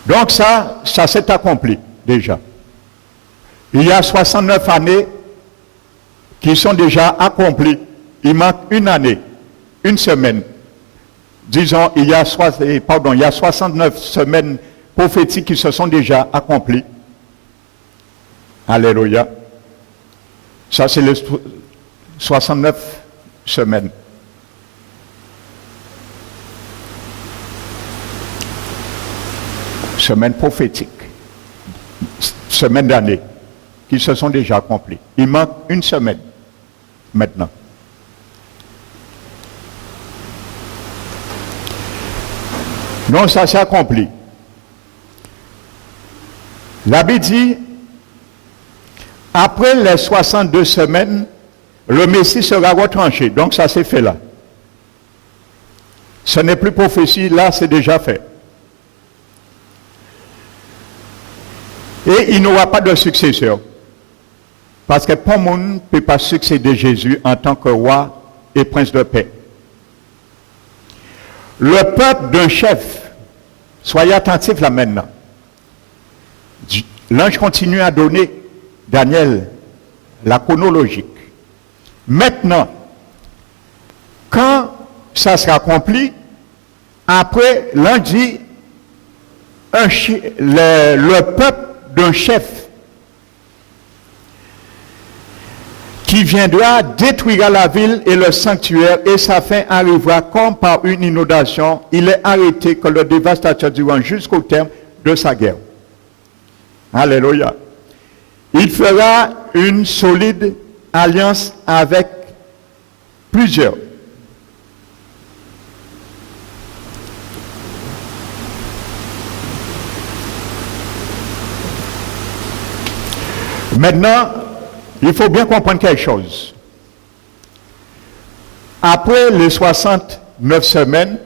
Donc ça s'est accompli déjà. Il y a 69 années qui sont déjà accomplies. Il manque une année, une semaine. Disons, il y a 69 semaines prophétiques qui se sont déjà accomplies. Alléluia. Ça, c'est les 69 semaines. Semaines prophétiques. Semaines d'année qui se sont déjà accomplies. Il manque une semaine maintenant. Donc ça s'est accompli. La Bible dit, après les 62 semaines, le Messie sera retranché. Donc ça s'est fait là. Ce n'est plus prophétie, là c'est déjà fait. Et il n'aura pas de successeur. Parce que pas monde ne peut pas succéder Jésus en tant que roi et prince de paix. Le peuple d'un chef, soyez attentifs là maintenant. L'ange continue à donner, Daniel, la chronologique. Maintenant, quand ça sera accompli, après, l'ange dit, le peuple d'un chef qui viendra détruira la ville et le sanctuaire, et sa fin arrivera comme par une inondation. Il est arrêté que le dévastateur durant jusqu'au terme de sa guerre. Alléluia. Il fera une solide alliance avec plusieurs. Maintenant, il faut bien comprendre quelque chose. Après les 69 semaines,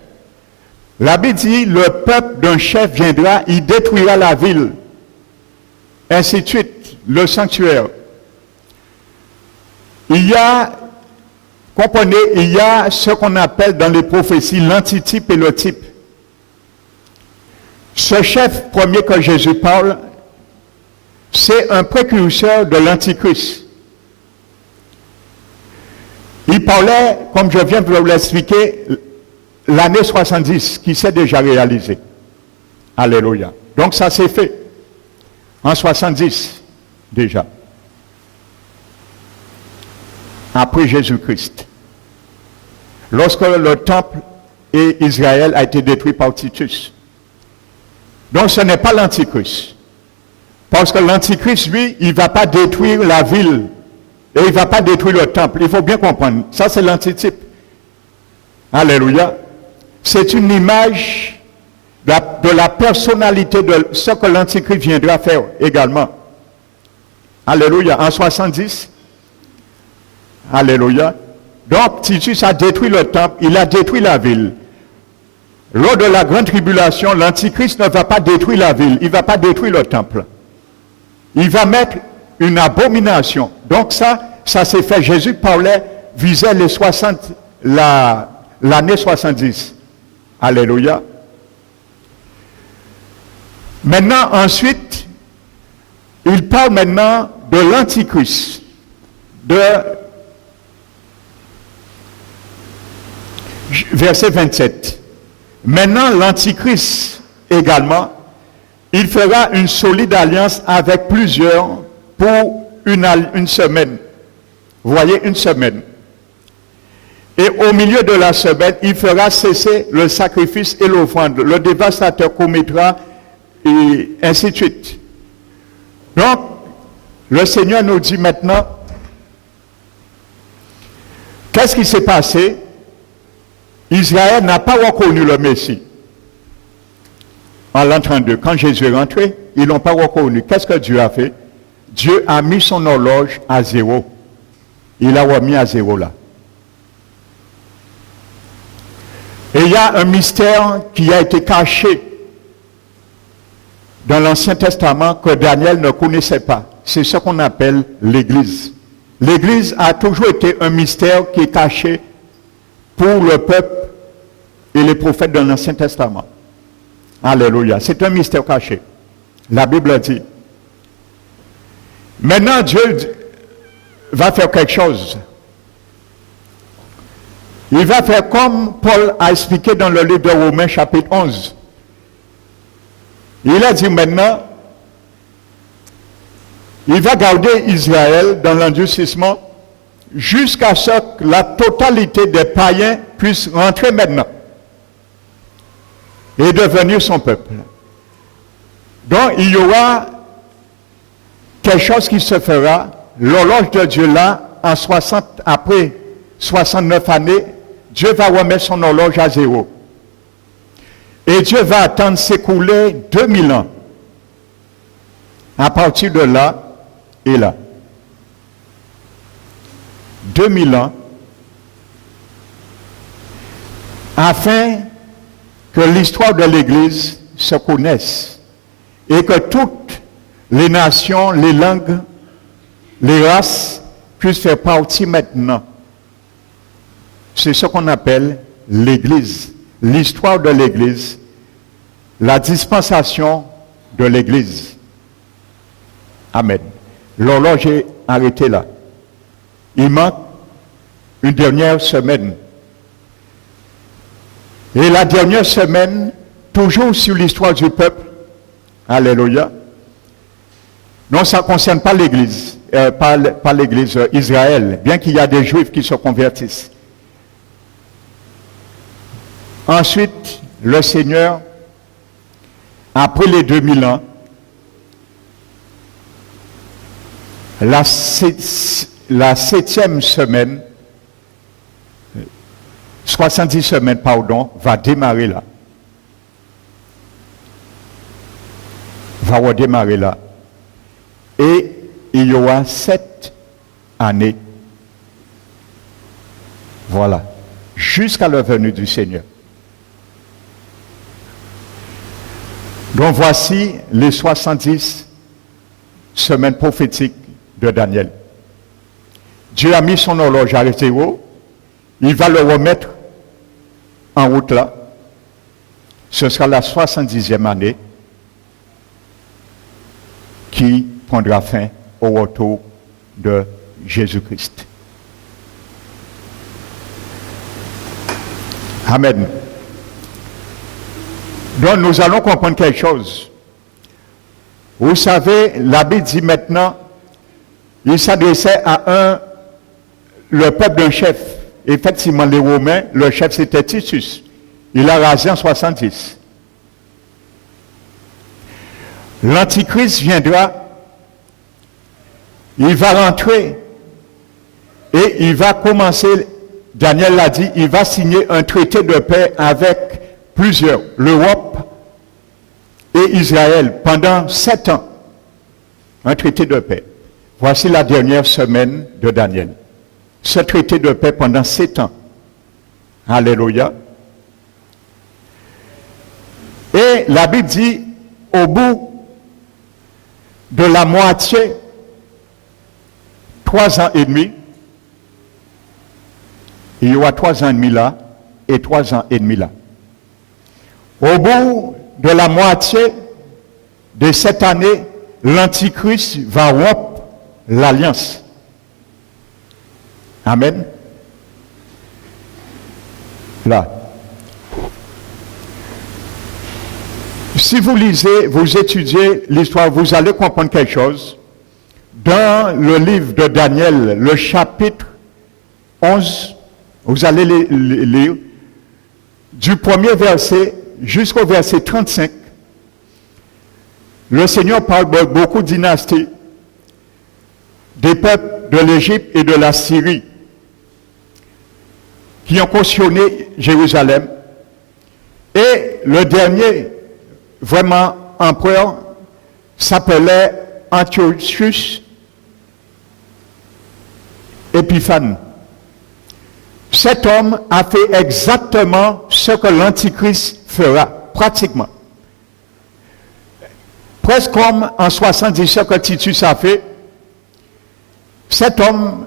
la Bible dit, le peuple d'un chef viendra, il détruira la ville. Ainsi de suite, le sanctuaire. Il y a, comprenez, il y a ce qu'on appelle dans les prophéties l'antitype et le type. Ce chef premier que Jésus parle, c'est un précurseur de l'Antichrist. Il parlait, comme je viens de vous l'expliquer, l'année 70, qui s'est déjà réalisée. Alléluia. Donc ça s'est fait en 70 déjà. Après Jésus-Christ. Lorsque le temple et Israël a été détruit par Titus. Donc ce n'est pas l'Antichrist. Parce que l'Antichrist, lui, il ne va pas détruire la ville. Et il ne va pas détruire le temple. Il faut bien comprendre. Ça, c'est l'antitype. Alléluia. C'est une image de la personnalité de ce que l'Antichrist viendra faire également. Alléluia. En 70. Alléluia. Donc, Titus a détruit le temple. Il a détruit la ville. Lors de la grande tribulation, l'Antichrist ne va pas détruire la ville. Il ne va pas détruire le temple. Il va mettre une abomination. Donc ça s'est fait. Jésus parlait, visait les 60, l'année 70. Alléluia. Maintenant, ensuite, il parle maintenant de l'Antichrist. Verset 27. Maintenant, l'Antichrist également, il fera une solide alliance avec plusieurs pour une semaine. Vous voyez, une semaine. Et au milieu de la semaine, il fera cesser le sacrifice et l'offrande. Le dévastateur commettra et ainsi de suite. Donc, le Seigneur nous dit maintenant, qu'est-ce qui s'est passé? Israël n'a pas reconnu le Messie. En l'an 32, quand Jésus est rentré, ils ne l'ont pas reconnu. Qu'est-ce que Dieu a fait? Dieu a mis son horloge à zéro. Il l'a remis à zéro là. Et il y a un mystère qui a été caché dans l'Ancien Testament que Daniel ne connaissait pas. C'est ce qu'on appelle l'Église. L'Église a toujours été un mystère qui est caché pour le peuple et les prophètes de l'Ancien Testament. Alléluia. C'est un mystère caché. La Bible dit. Maintenant, Dieu va faire quelque chose. Il va faire comme Paul a expliqué dans le livre de Romains chapitre 11. Il a dit maintenant, il va garder Israël dans l'endurcissement jusqu'à ce que la totalité des païens puisse rentrer maintenant et devenir son peuple. Donc il y aura quelque chose qui se fera, l'horloge de Dieu là, en 60, après 69 années, Dieu va remettre son horloge à zéro. Et Dieu va attendre s'écouler 2000 ans. À partir de là et là. 2000 ans afin que l'histoire de l'Église se connaisse et que toutes les nations, les langues, les races puissent faire partie maintenant. C'est ce qu'on appelle l'Église, l'histoire de l'Église, la dispensation de l'Église. Amen. L'horloge est arrêtée là. Il manque une dernière semaine. Et la dernière semaine, toujours sur l'histoire du peuple, alléluia, non, ça ne concerne pas l'Église, pas l'Église Israël, bien qu'il y a des Juifs qui se convertissent. Ensuite, le Seigneur, après les 2000 ans, la septième semaine, 70 semaines, pardon, va démarrer là. Va redémarrer là. Et il y aura 7 années. Voilà. Jusqu'à la venue du Seigneur. Donc voici les 70 semaines prophétiques de Daniel. Dieu a mis son horloge à zéro. Il va le remettre en route là. Ce sera la 70e année qui prendra fin au retour de Jésus-Christ. Amen. Donc nous allons comprendre quelque chose. Vous savez, la Bible dit maintenant, il s'adressait à le peuple d'un chef. Effectivement, les Romains, le chef c'était Titus. Il a rasé en 70. L'Antichrist viendra, il va rentrer et il va commencer, Daniel l'a dit, il va signer un traité de paix avec plusieurs, l'Europe et Israël, pendant 7 ans. Un traité de paix. Voici la dernière semaine de Daniel. Ce traité de paix pendant 7 ans. Alléluia. Et la Bible dit, au bout de la moitié, 3 ans et demi, il y aura 3 ans et demi là, et 3 ans et demi là. Au bout de la moitié de cette année, l'Antichrist va rompre l'alliance. Amen. Là. Si vous lisez, vous étudiez l'histoire, vous allez comprendre quelque chose. Dans le livre de Daniel, le chapitre 11, vous allez lire du premier verset jusqu'au verset 35. Le Seigneur parle de beaucoup de dynasties, des peuples de l'Égypte et de la Syrie, qui ont cautionné Jérusalem. Et le dernier, vraiment empereur, s'appelait Antiochus Épiphane. Cet homme a fait exactement ce que l'Antichrist fera, pratiquement. Presque comme en 70 ce que Titus a fait. Cet homme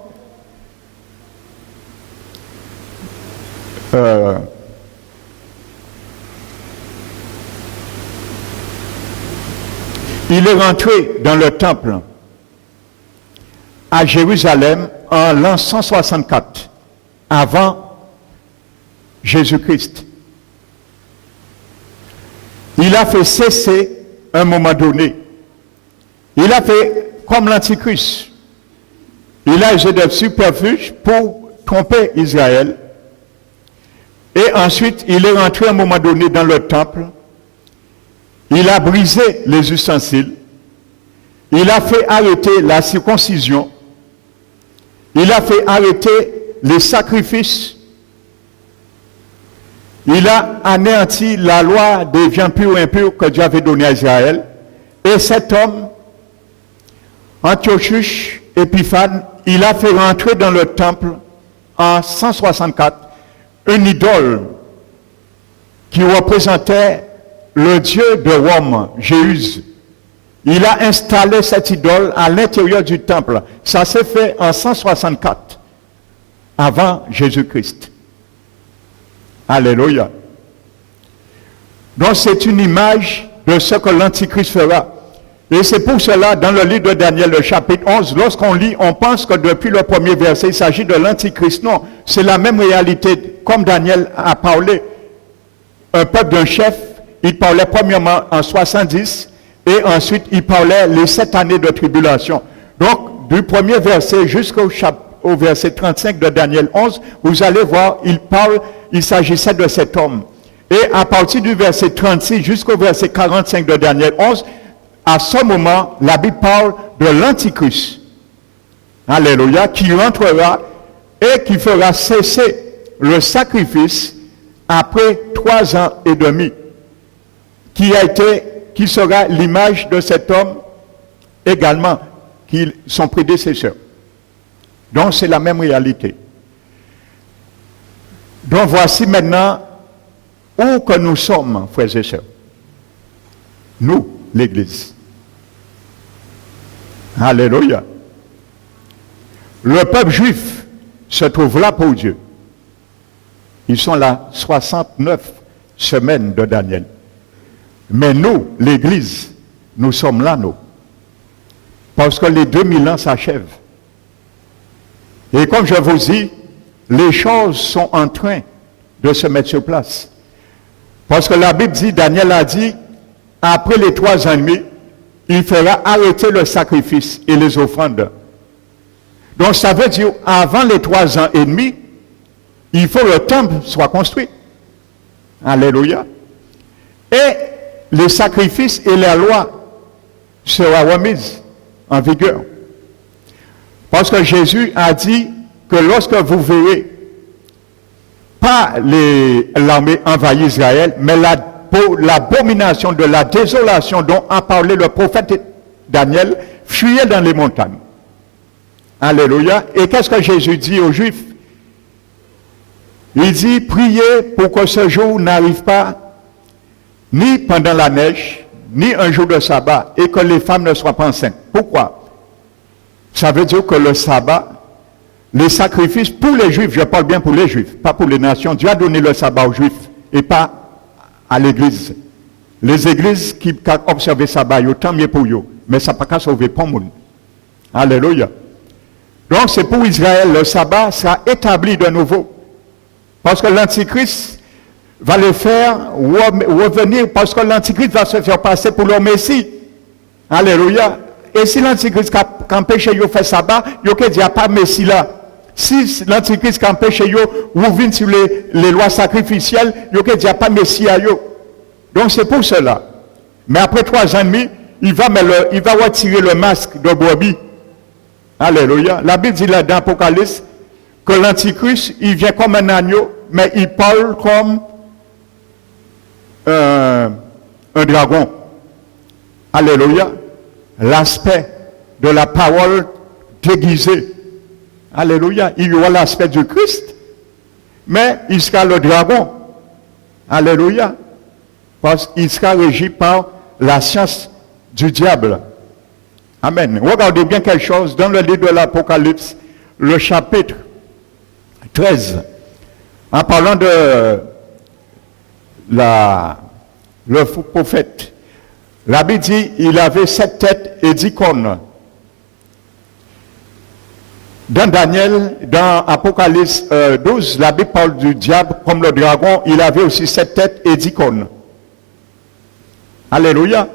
il est rentré dans le temple à Jérusalem en l'an 164 avant Jésus-Christ. Il a fait cesser un moment donné. Il a fait comme l'Antichrist. Il a usé de subterfuge pour tromper Israël. Et ensuite, il est rentré à un moment donné dans le temple. Il a brisé les ustensiles. Il a fait arrêter la circoncision. Il a fait arrêter les sacrifices. Il a anéanti la loi des viandes pures et impures que Dieu avait donnée à Israël. Et cet homme, Antiochus Épiphane, il a fait rentrer dans le temple en 164 une idole qui représentait le dieu de Rome, Jésus. Il a installé cette idole à l'intérieur du temple. Ça s'est fait en 164, avant Jésus-Christ. Alléluia. Donc c'est une image de ce que l'Antichrist fera. Et c'est pour cela, dans le livre de Daniel, le chapitre 11, lorsqu'on lit, on pense que depuis le premier verset, il s'agit de l'Antichrist. Non, c'est la même réalité, comme Daniel a parlé. Un peuple d'un chef, il parlait premièrement en 70, et ensuite il parlait les 7 années de tribulation. Donc, du premier verset jusqu'au verset 35 de Daniel 11, vous allez voir, il s'agissait de cet homme. Et à partir du verset 36 jusqu'au verset 45 de Daniel 11, à ce moment, la Bible parle de l'Antichrist. Alléluia, qui rentrera et qui fera cesser le sacrifice après 3 ans et demi, qui sera l'image de cet homme également, son prédécesseur. Donc c'est la même réalité. Donc voici maintenant où que nous sommes, frères et sœurs. Nous, l'Église. Alléluia. Le peuple juif se trouve là pour Dieu. Ils sont là 69 semaines de Daniel. Mais nous, l'Église, nous sommes là, nous. Parce que les 2000 ans s'achèvent. Et comme je vous dis, les choses sont en train de se mettre sur place. Parce que la Bible dit, Daniel a dit, après les 3 ans et demi, il fera arrêter le sacrifice et les offrandes. Donc ça veut dire, avant les 3 ans et demi, il faut que le temple soit construit. Alléluia. Et les sacrifices et la loi seront remises en vigueur. Parce que Jésus a dit que lorsque vous verrez pas l'armée envahir Israël, mais l'abomination de la désolation dont a parlé le prophète Daniel, fuyez dans les montagnes. Alléluia. Et qu'est-ce que Jésus dit aux Juifs? Il dit, priez pour que ce jour n'arrive pas ni pendant la neige, ni un jour de sabbat, et que les femmes ne soient pas enceintes. Pourquoi? Ça veut dire que le sabbat, les sacrifices pour les Juifs, je parle bien pour les Juifs, pas pour les nations, Dieu a donné le sabbat aux Juifs, et pas à l'Église. Les églises qui observent le sabbat, tant mieux pour eux, mais ça n'a pas sauver pour le monde. Alléluia. Donc c'est pour Israël, le sabbat sera établi de nouveau. Parce que l'Antichrist va le faire revenir, parce que l'Antichrist va se faire passer pour le Messie. Alléluia. Et si l'Antichrist empêche de faire sabbat, il n'y a pas Messie là. Si l'Antichrist empêche de revenir sur les lois sacrificielles, il n'y a pas Messie à eux. Donc c'est pour cela. Mais après 3 ans et demi, il va retirer le masque de brebis. Alléluia. La Bible dit là dans l'Apocalypse que l'Antichrist, il vient comme un agneau, mais il parle comme un dragon. Alléluia. L'aspect de la parole déguisée. Alléluia. Il y aura l'aspect du Christ, mais il sera le dragon. Alléluia. Parce qu'il sera régi par la science du diable. Amen. Regardez bien quelque chose dans le livre de l'Apocalypse, le chapitre 13, en parlant de le faux prophète. La Bible dit, il avait 7 têtes et 10 cornes. Dans Daniel, dans Apocalypse 12, la Bible parle du diable comme le dragon, il avait aussi 7 têtes et 10 cornes. Alléluia.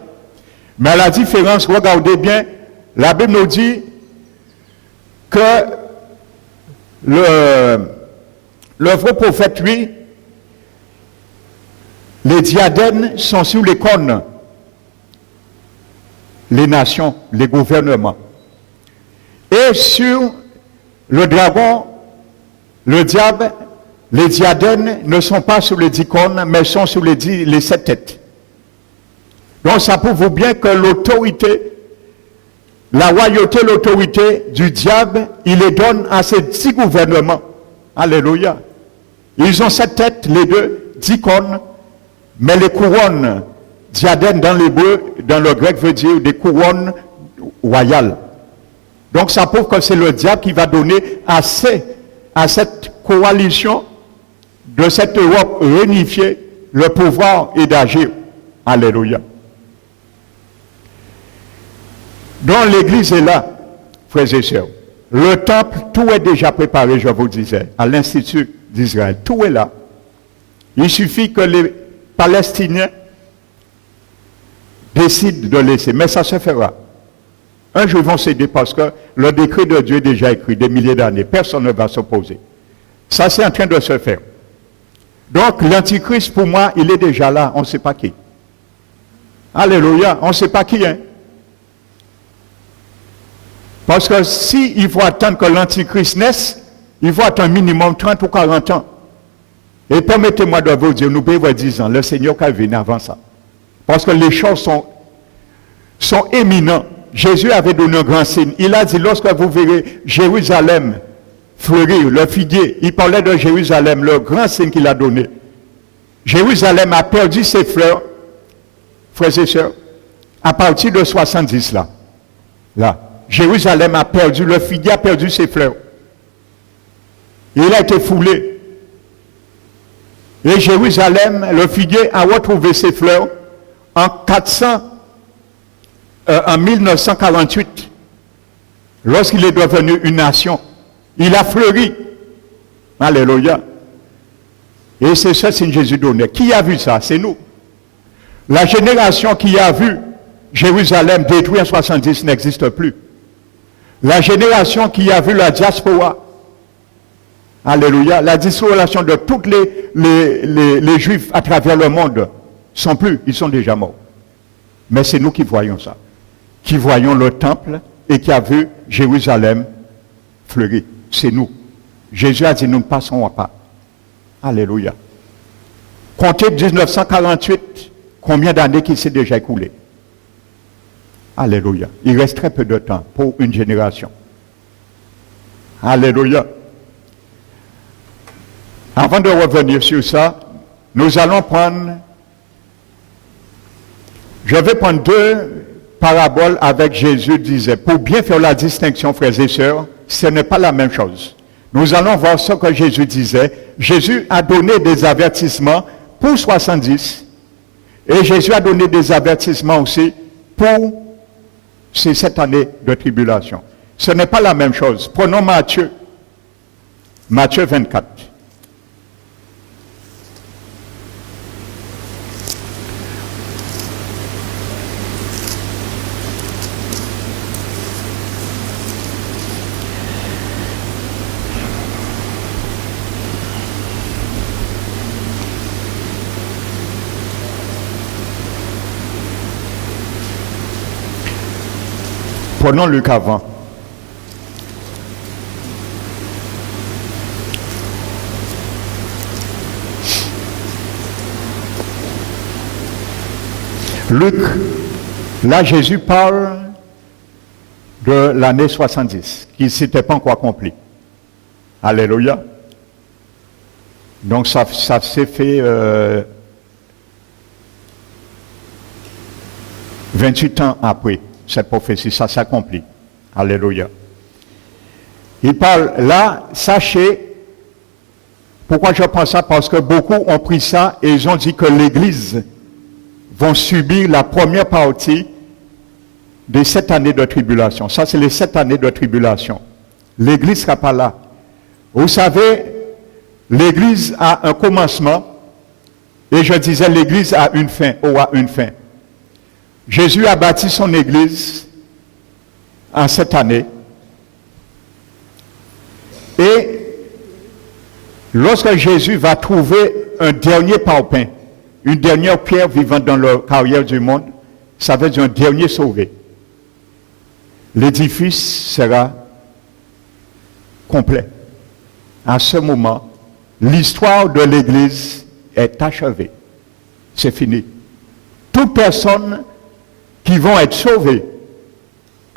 Mais à la différence, regardez bien, la Bible nous dit que le vrai prophète, lui, les diadèmes sont sur les cornes. Les nations, les gouvernements. Et sur le dragon, le diable, les diadèmes ne sont pas sur les 10 cornes, mais sont sur les 7 têtes. Donc ça prouve bien que l'autorité la royauté, l'autorité du diable, il les donne à ces 10 gouvernements. Alléluia. Ils ont 7 têtes, les 2, 10 cornes, mais les couronnes, diadème dans l'hébreu, dans le grec veut dire des couronnes royales. Donc ça prouve que c'est le diable qui va donner à cette coalition de cette Europe réunifiée le pouvoir et d'agir. Alléluia. Donc l'église est là, frères et sœurs. Le temple, tout est déjà préparé, je vous disais, à l'Institut d'Israël. Tout est là. Il suffit que les Palestiniens décident de laisser, mais ça se fera. Un jour, ils vont céder parce que le décret de Dieu est déjà écrit des milliers d'années. Personne ne va s'opposer. Ça, c'est en train de se faire. Donc, l'Antichrist, pour moi, il est déjà là. On ne sait pas qui. Alléluia. On ne sait pas qui, hein. Parce que s'il faut attendre que l'Antichrist naisse, il faut attendre minimum 30 ou 40 ans. Et permettez-moi de vous dire, nous pouvons 10 ans, le Seigneur qui vient avant ça. Parce que les choses sont éminentes. Jésus avait donné un grand signe. Il a dit, lorsque vous verrez Jérusalem fleurir, le figuier, il parlait de Jérusalem, le grand signe qu'il a donné. Jérusalem a perdu ses fleurs, frères et sœurs, à partir de 70 là. Là. Jérusalem a perdu, le figuier a perdu ses fleurs. Il a été foulé. Et Jérusalem, le figuier a retrouvé ses fleurs en 1948, lorsqu'il est devenu une nation. Il a fleuri. Alléluia. Et c'est ça, c'est Jésus donné. Qui a vu ça? C'est nous. La génération qui a vu Jérusalem détruit en 70 n'existe plus. La génération qui a vu la diaspora, alléluia, la disparition de tous les juifs à travers le monde sont plus, ils sont déjà morts. Mais c'est nous qui voyons ça, qui voyons le temple et qui a vu Jérusalem fleurir. C'est nous. Jésus a dit, nous ne passerons pas. Alléluia. Comptez 1948, combien d'années qui s'est déjà écoulé? Alléluia. Il reste très peu de temps pour une génération. Alléluia. Avant de revenir sur ça, nous allons je vais prendre 2 paraboles avec Jésus disait. Pour bien faire la distinction, frères et sœurs, ce n'est pas la même chose. Nous allons voir ce que Jésus disait. Jésus a donné des avertissements pour 70 et Jésus a donné des avertissements aussi pour ces 7 années de tribulation. Ce n'est pas la même chose. Prenons Matthieu 24. Prenons Luc avant. Luc, là Jésus parle de l'année 70, qui ne s'était pas encore accompli. Alléluia. Donc ça s'est fait 28 ans après. Cette prophétie, ça s'accomplit. Alléluia. Il parle là, sachez, pourquoi je prends ça? Parce que beaucoup ont pris ça et ils ont dit que l'Église va subir la première partie des 7 années de tribulation. Ça, c'est les 7 années de tribulation. L'Église ne sera pas là. Vous savez, l'Église a un commencement et je disais l'Église a une fin, aura une fin. Jésus a bâti son Église en cette année. Et lorsque Jésus va trouver un dernier parpaing, une dernière pierre vivante dans la carrière du monde, ça veut dire un dernier sauvé. L'édifice sera complet. À ce moment, l'histoire de l'Église est achevée. C'est fini. Toute personne qui vont être sauvées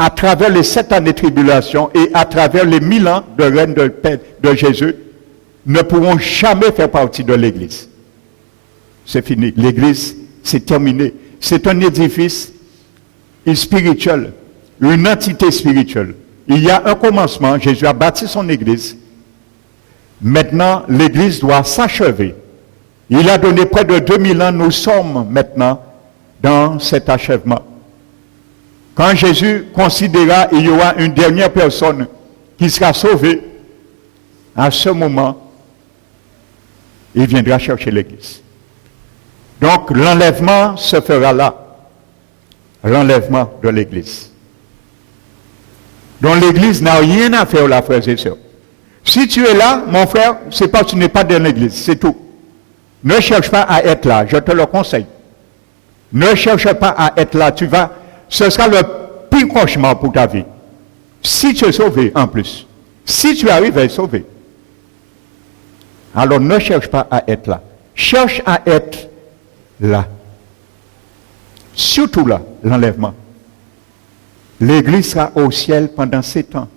à travers les 7 années de tribulation et à travers les 1000 ans de règne de Jésus, ne pourront jamais faire partie de l'Église. C'est fini. L'Église, c'est terminé. C'est un édifice spirituel, une entité spirituelle. Il y a un commencement. Jésus a bâti son Église. Maintenant, l'Église doit s'achever. Il a donné près de 2000 ans. Nous sommes maintenant dans cet achèvement. Quand Jésus considéra qu'il y aura une dernière personne qui sera sauvée, à ce moment, il viendra chercher l'Église. Donc, l'enlèvement se fera là. L'enlèvement de l'Église. Donc, l'Église n'a rien à faire là, frères et sœurs. Si tu es là, mon frère, c'est parce que tu n'es pas dans l'Église, c'est tout. Ne cherche pas à être là, je te le conseille. Ne cherche pas à être là, ce sera le pire cauchemar pour ta vie. Si tu es sauvé, en plus. Si tu arrives à être sauvé. Alors ne cherche pas à être là. Cherche à être là. Surtout là, l'enlèvement. L'Église sera au ciel pendant 7 ans.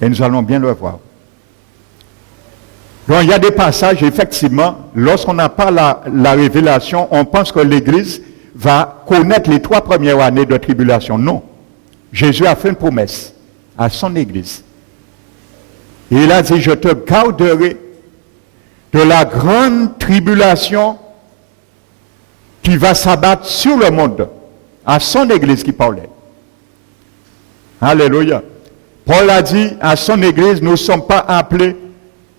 Et nous allons bien le voir. Donc il y a des passages, effectivement, lorsqu'on n'a pas la révélation, on pense que l'Église va connaître les 3 premières années de tribulation. Non. Jésus a fait une promesse à son Église. Et il a dit, je te garderai de la grande tribulation qui va s'abattre sur le monde. À son Église qui parlait. Alléluia. Paul a dit à son Église, nous ne sommes pas appelés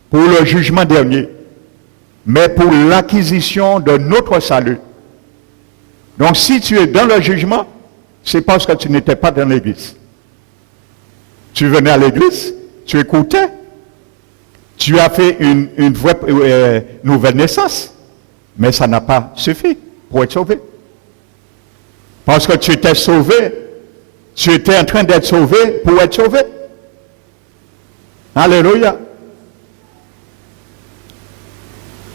pour le jugement dernier, mais pour l'acquisition de notre salut. Donc si tu es dans le jugement, c'est parce que tu n'étais pas dans l'Église. Tu venais à l'Église, tu écoutais, tu as fait une vraie nouvelle naissance, mais ça n'a pas suffi pour être sauvé. Parce que tu étais sauvé, tu étais en train d'être sauvé pour être sauvé. Alléluia.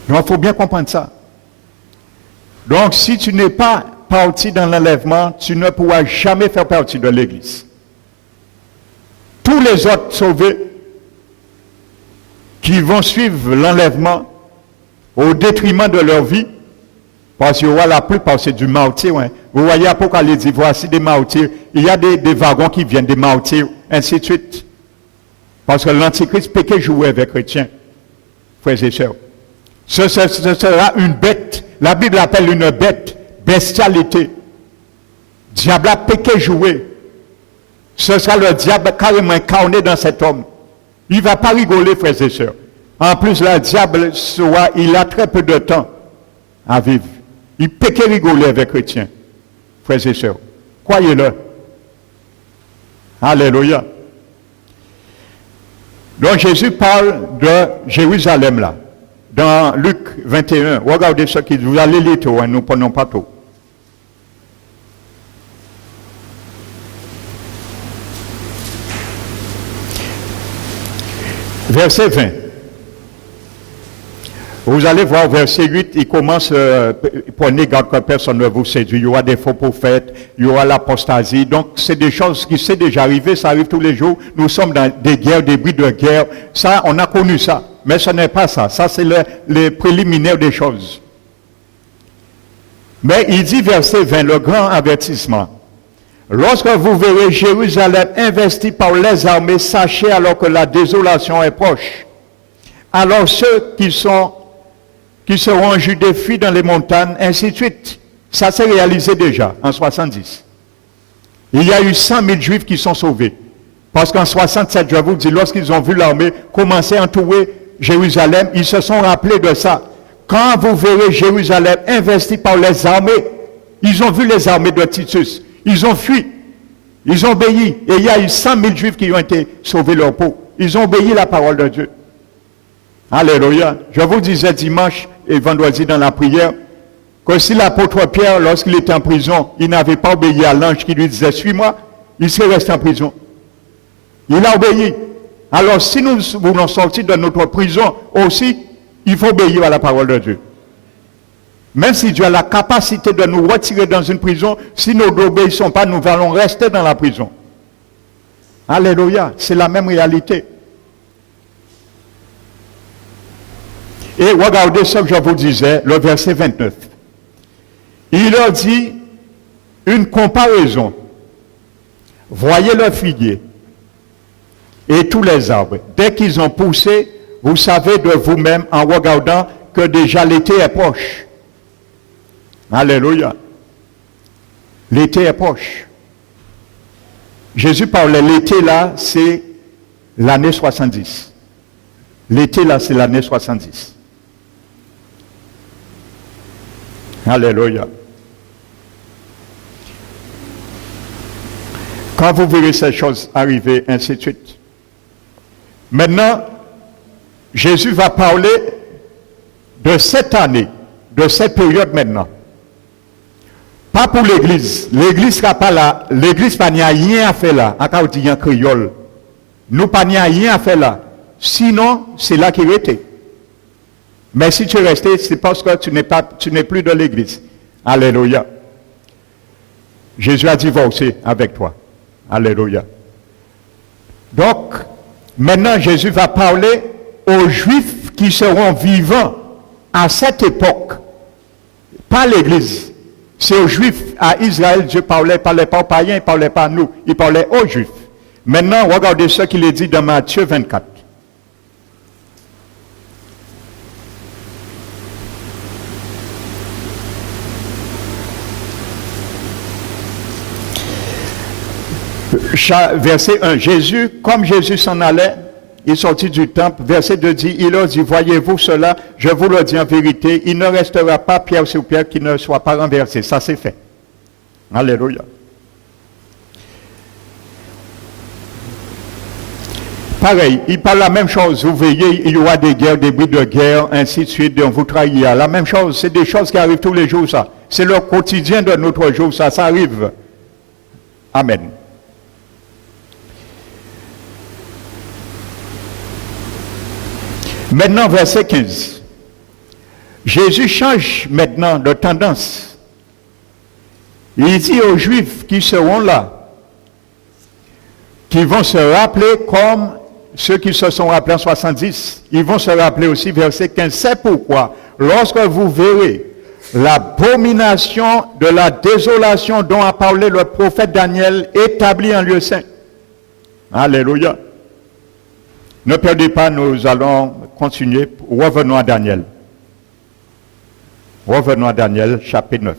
Donc il faut bien comprendre ça. Donc si tu n'es pas parti dans l'enlèvement, tu ne pourras jamais faire partie de l'Église. Tous les autres sauvés qui vont suivre l'enlèvement au détriment de leur vie, parce qu'il y aura la plupart, c'est du martyr. Hein. Vous voyez Apocalypse dit, voici des martyrs. Il y a des wagons qui viennent, des martyrs, ainsi de suite. Parce que l'Antichrist peut que jouer avec les chrétiens, frères et sœurs. Ce sera une bête. La Bible appelle une bête, bestialité. Diable a peut que jouer. Ce sera le diable carrément incarné dans cet homme. Il ne va pas rigoler, frères et sœurs. En plus, le diable, il a très peu de temps à vivre. Il peut que rigoler avec les chrétiens, frères et sœurs. Croyez-le. Alléluia. Donc Jésus parle de Jérusalem là, dans Luc 21. Regardez ce qu'il dit. Vous allez lire tout, hein, nous ne prenons pas tout. Verset 20. Vous allez voir, verset 8, il commence, prenez garde que personne ne vous séduit, il y aura des faux prophètes, il y aura l'apostasie, donc c'est des choses qui sont déjà arrivées, ça arrive tous les jours, nous sommes dans des guerres, des bruits de guerre, ça, on a connu ça, mais ce n'est pas ça, ça c'est les préliminaires des choses. Mais il dit, verset 20, le grand avertissement, lorsque vous verrez Jérusalem investie par les armées, sachez alors que la désolation est proche. Alors ceux qui seront en Judée fuient dans les montagnes, ainsi de suite. Ça s'est réalisé déjà en 70. Il y a eu 100 000 Juifs qui sont sauvés. Parce qu'en 67, je vous dis, lorsqu'ils ont vu l'armée commencer à entourer Jérusalem, ils se sont rappelés de ça. Quand vous verrez Jérusalem investie par les armées, ils ont vu les armées de Titus. Ils ont fui. Ils ont obéi. Et il y a eu 100 000 Juifs qui ont été sauvés leur peau. Ils ont obéi la parole de Dieu. Alléluia. Je vous disais dimanche et vendredi dans la prière que si l'apôtre Pierre, lorsqu'il était en prison, il n'avait pas obéi à l'ange qui lui disait « Suis-moi », il serait resté en prison. Il a obéi. Alors si nous voulons sortir de notre prison aussi, il faut obéir à la parole de Dieu. Même si Dieu a la capacité de nous retirer dans une prison, si nous n'obéissons pas, nous allons rester dans la prison. Alléluia, c'est la même réalité. Et regardez ce que je vous disais, le verset 29. Il leur dit une comparaison. Voyez le figuier et tous les arbres. Dès qu'ils ont poussé, vous savez de vous-même en regardant que déjà l'été est proche. Alléluia. L'été est proche. Jésus parlait, l'été là, c'est l'année 70. L'été là, c'est l'année 70. Alléluia. Quand vous verrez ces choses arriver, ainsi de suite. Maintenant, Jésus va parler de cette année, de cette période maintenant. Pas pour l'Église. L'Église sera pas là. L'Église n'a rien à faire là. Encore dit en créole. Nous pas rien à faire là. Sinon, c'est là qu'il était. Mais si tu es resté, c'est parce que tu n'es plus de l'Église. Alléluia. Jésus a divorcé avec toi. Alléluia. Donc, maintenant, Jésus va parler aux Juifs qui seront vivants à cette époque. Pas l'Église. C'est aux Juifs, à Israël, Dieu parlait pas aux païens, il ne parlait pas à nous, il parlait aux Juifs. Maintenant, regardez ce qu'il est dit dans Matthieu 24. Verset 1, comme Jésus s'en allait, il sortit du temple, verset 2 dit, il leur dit, voyez-vous cela, je vous le dis en vérité, il ne restera pas pierre sur pierre qui ne soit pas renversé. Ça c'est fait. Alléluia. Pareil, il parle la même chose, vous voyez, il y aura des guerres, des bruits de guerre, ainsi de suite, on vous trahira. La même chose, c'est des choses qui arrivent tous les jours, ça. C'est le quotidien de notre jour, ça arrive. Amen. Maintenant, verset 15. Jésus change maintenant de tendance. Il dit aux Juifs qui seront là, qui vont se rappeler comme ceux qui se sont rappelés en 70, ils vont se rappeler aussi, verset 15. C'est pourquoi, lorsque vous verrez l'abomination de la désolation dont a parlé le prophète Daniel, établie en lieu saint. Alléluia. Ne perdez pas, nous allons continuer. Revenons à Daniel. Revenons à Daniel, chapitre 9.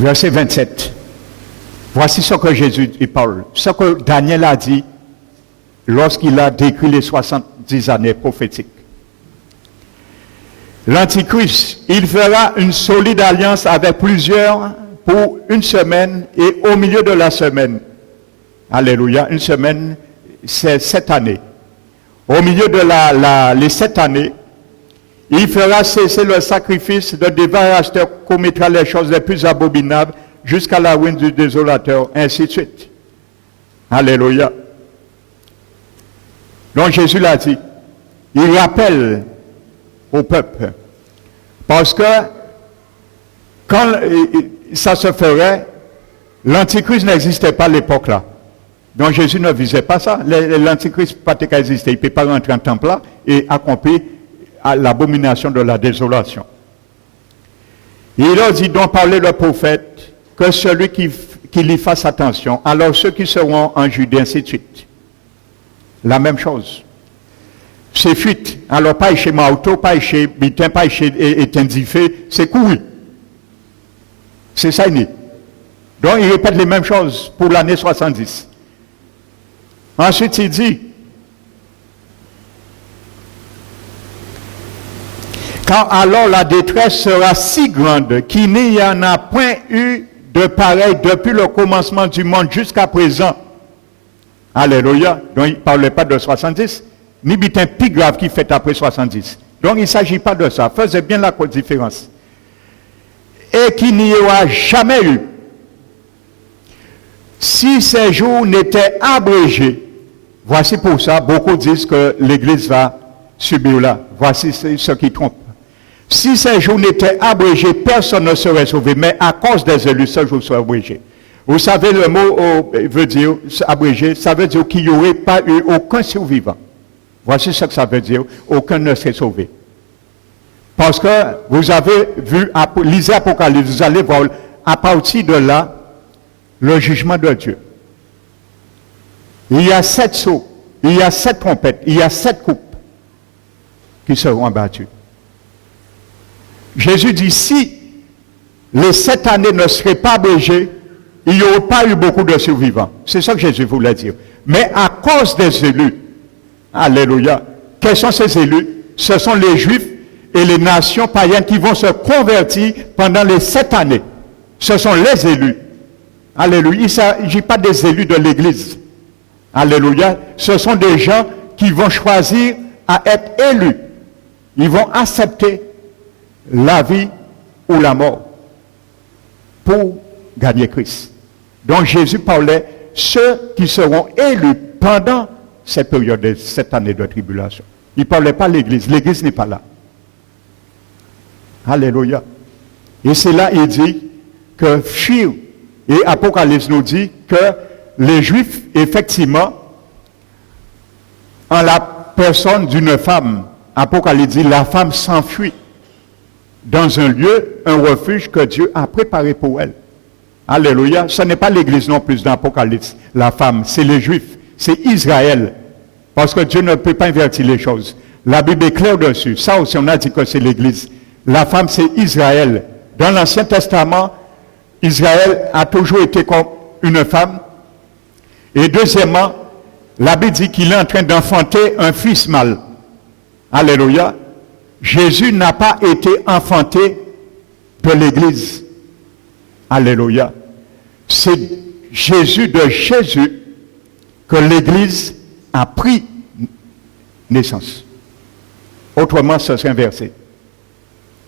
Verset 27. Voici ce que Jésus parle. Ce que Daniel a dit lorsqu'il a décrit les 70 années prophétiques. L'Antichrist, il fera une solide alliance avec plusieurs pour une semaine et au milieu de la semaine. Alléluia, une semaine, c'est 7 années. Au milieu de les 7 années, il fera cesser le sacrifice de dévastateur, commettra les choses les plus abominables jusqu'à la ruine du désolateur, ainsi de suite. Alléluia. Donc Jésus l'a dit. Il rappelle au peuple. Parce que quand ça se ferait, l'Antichrist n'existait pas à l'époque là. Donc Jésus ne visait pas ça. L'Antichrist pas existé. Il ne peut pas rentrer en temple là et accomplir l'abomination de la désolation. Et il leur dit donc parler le prophète que celui qui y fasse attention. Alors ceux qui seront en Judée, ainsi de suite. La même chose. C'est fuite. Alors pas chez Mauto, pas chez Bitin, pas chez Etendifé, c'est couru. C'est ça, il est. Donc il répète les mêmes choses pour l'année 70. Ensuite il dit, quand alors la détresse sera si grande qu'il n'y en a point eu de pareil depuis le commencement du monde jusqu'à présent. Alléluia. Donc il ne parlait pas de 70, ni bitin plus grave qui fait après 70. Donc il ne s'agit pas de ça. Faisez bien la différence. et qu'il n'y aura jamais eu. Si ces jours n'étaient abrégés, voici pour ça, beaucoup disent que l'Église va subir là. Voici ce qui trompe. Si ces jours n'étaient abrégés, personne ne serait sauvé, mais à cause des élus, ce jour sera abrégé. Vous savez, le mot veut dire abrégé, ça veut dire qu'il n'y aurait pas eu aucun survivant. Voici ce que ça veut dire, aucun ne serait sauvé. Parce que vous avez vu, lisez Apocalypse, vous allez voir, à partir de là, le jugement de Dieu. Il y a 7 sceaux, il y a 7 trompettes, il y a 7 coupes qui seront abattues. Jésus dit, si les 7 années ne seraient pas abrégées, il n'y aurait pas eu beaucoup de survivants. C'est ça que Jésus voulait dire. Mais à cause des élus, alléluia, quels sont ces élus? Ce sont les Juifs et les nations païennes qui vont se convertir pendant les 7 années. Ce sont les élus. Alléluia. Il ne s'agit pas des élus de l'Église. Alléluia. Ce sont des gens qui vont choisir à être élus. Ils vont accepter la vie ou la mort pour gagner Christ. Donc Jésus parlait ceux qui seront élus pendant cette période de 7 années de tribulation. Il ne parlait pas l'Église. L'Église n'est pas là. Alléluia. Et c'est là il dit que fuir. Et Apocalypse nous dit que les Juifs, effectivement, en la personne d'une femme, Apocalypse dit, la femme s'enfuit dans un lieu, un refuge que Dieu a préparé pour elle. Alléluia. Ce n'est pas l'Église non plus dans l'Apocalypse. La femme, c'est les Juifs, c'est Israël. Parce que Dieu ne peut pas invertir les choses. La Bible est claire dessus. Ça aussi, on a dit que c'est l'Église. La femme, c'est Israël. Dans l'Ancien Testament, Israël a toujours été comme une femme. Et deuxièmement, la Bible dit qu'il est en train d'enfanter un fils mâle. Alléluia. Jésus n'a pas été enfanté de l'Église. Alléluia. C'est Jésus de Jésus que l'Église a pris naissance. Autrement, ce serait inversé.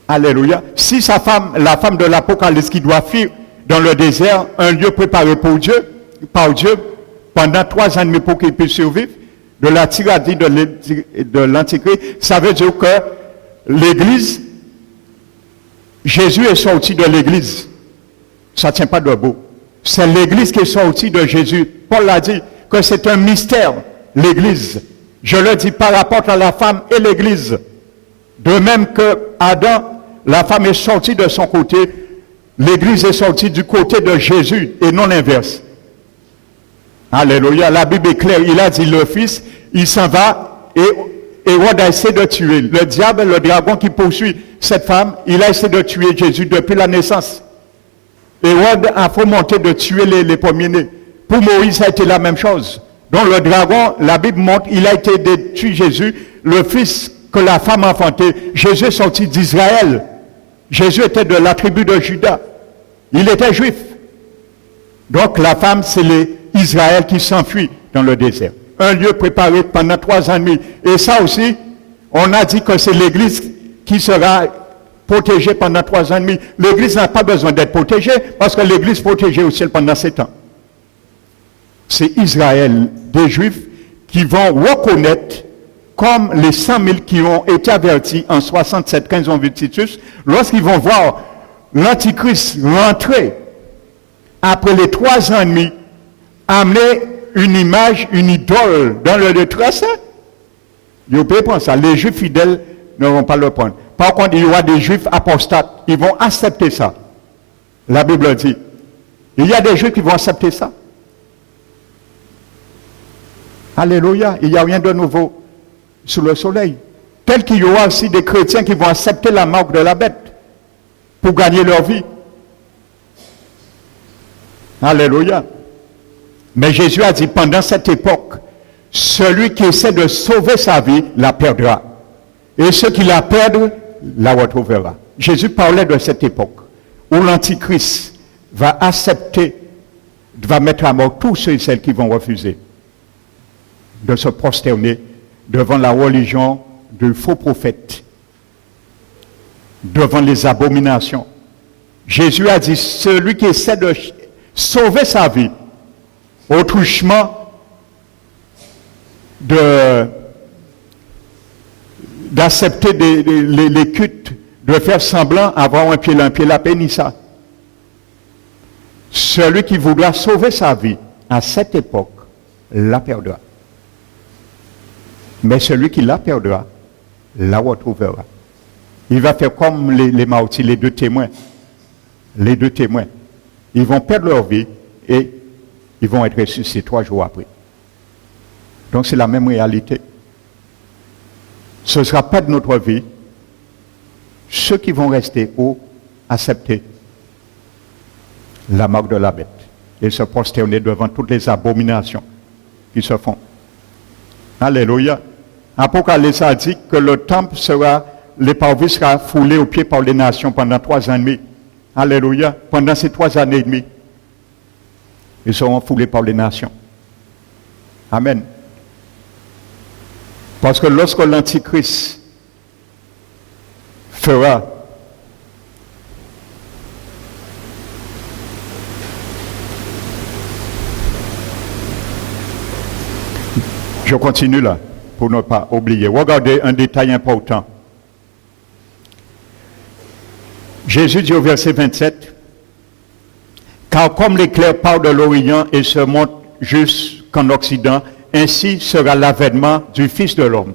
Alléluia. Si sa femme, la femme de l'Apocalypse qui doit fuir dans le désert, un lieu préparé pour Dieu, par Dieu, pendant 3 ans et demi pour qu'il puisse survivre, de la tyrannie de l'Antichrist, ça veut dire que l'Église, Jésus est sorti de l'Église. Ça ne tient pas debout. C'est l'Église qui est sortie de Jésus. Paul a dit que c'est un mystère, l'Église. Je le dis par rapport à la femme et l'Église. De même que Adam, la femme est sortie de son côté, l'Église est sortie du côté de Jésus et non l'inverse. Alléluia. La Bible est claire. Il a dit le Fils, il s'en va et Hérode a essayé de tuer. Le diable, le dragon qui poursuit cette femme, il a essayé de tuer Jésus depuis la naissance. Hérode a fomenté de tuer les premiers-nés. Pour Moïse, ça a été la même chose. Donc le dragon, la Bible montre, il a été de tuer Jésus, le fils que la femme a enfanté. Jésus est sorti d'Israël. Jésus était de la tribu de Juda. Il était juif. Donc la femme, c'est Israël qui s'enfuit dans le désert. Un lieu préparé pendant 3 ans et demi. Et ça aussi, on a dit que c'est l'Église qui sera protégée pendant 3 ans et demi. L'Église n'a pas besoin d'être protégée parce que l'Église est protégée au ciel pendant 7 ans. C'est Israël, des Juifs, qui vont reconnaître comme les 100 000 qui ont été avertis en 67, quand ils ont vu Titus, lorsqu'ils vont voir l'Antichrist rentrer après les 3 ans et demi, amener une image, une idole dans le détresse, ils peuvent prendre ça. Les Juifs fidèles ne vont pas le prendre. Par contre, il y aura des Juifs apostates, ils vont accepter ça. La Bible dit. Il y a des Juifs qui vont accepter ça. Alléluia, il n'y a rien de nouveau sous le soleil. Tel qu'il y aura aussi des chrétiens qui vont accepter la marque de la bête pour gagner leur vie. Alléluia. Mais Jésus a dit, pendant cette époque, celui qui essaie de sauver sa vie la perdra. Et ceux qui la perdent la retrouvera. Jésus parlait de cette époque où l'Antichrist va accepter, va mettre à mort tous ceux et celles qui vont refuser de se prosterner devant la religion de faux prophètes, devant les abominations Jésus a dit, celui qui essaie de sauver sa vie au truchement d'accepter les cultes, de faire semblant avoir un pied la pénis ça. Celui qui voudra sauver sa vie à cette époque, la perdra. Mais celui qui la perdra, la retrouvera. Il va faire comme les martyrs, les deux témoins. Les deux témoins. Ils vont perdre leur vie et ils vont être ressuscités 3 jours après. Donc c'est la même réalité. Ce ne sera pas de notre vie. Ceux qui vont rester ou accepter la marque de la bête et se prosterner devant toutes les abominations qui se font. Alléluia. Apocalypse a dit que le temple sera, les parvis sera foulé aux pieds par les nations pendant 3 ans et demi. Alléluia. Pendant ces 3 années et demie, ils seront foulés par les nations. Amen. Parce que lorsque l'Antichrist fera je continue là, pour ne pas oublier. Regardez un détail important. Jésus dit au verset 27, « Car comme l'éclair part de l'Orient et se monte jusqu'en Occident, ainsi sera l'avènement du Fils de l'homme. »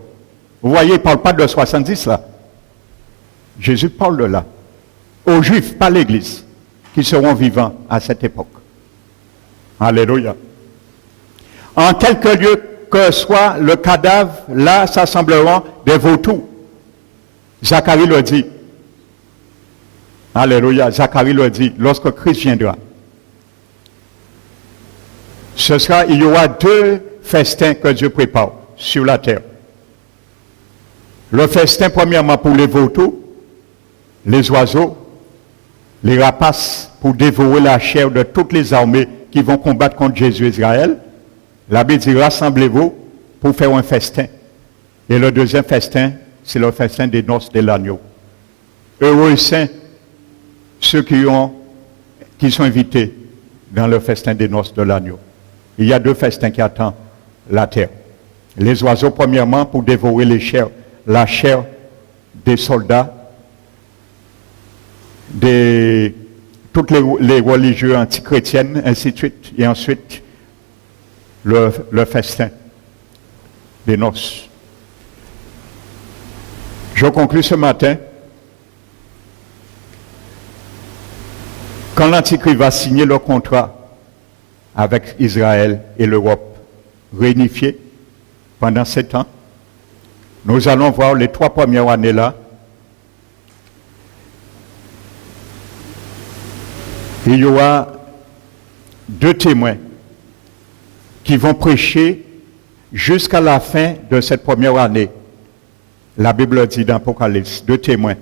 Vous voyez, il ne parle pas de 70 là. Jésus parle de là. Aux Juifs, pas l'Église, qui seront vivants à cette époque. Alléluia. En quelques lieux que soit le cadavre, là s'assembleront des vautours. Zacharie le dit. Alléluia. Zacharie le dit, lorsque Christ viendra. Il y aura 2 festins que Dieu prépare sur la terre. Le festin, premièrement, pour les vautours, les oiseaux, les rapaces, pour dévorer la chair de toutes les armées qui vont combattre contre Jésus Israël. La Bible dit, rassemblez-vous pour faire un festin. Et le deuxième festin, c'est le festin des noces de l'agneau. Heureux et saints, ceux qui sont invités dans le festin des noces de l'agneau. Il y a 2 festins qui attendent la terre. Les oiseaux, premièrement, pour dévorer la chair des soldats, toutes les religieux antichrétiennes, ainsi de suite, et ensuite le festin des noces. Je conclus ce matin. Quand l'Antichrist va signer le contrat avec Israël et l'Europe réunifiée pendant 7 ans, nous allons voir les 3 premières années là. Il y aura 2 témoins qui vont prêcher jusqu'à la fin de cette première année. La Bible dit dans l'Apocalypse, 2 témoins.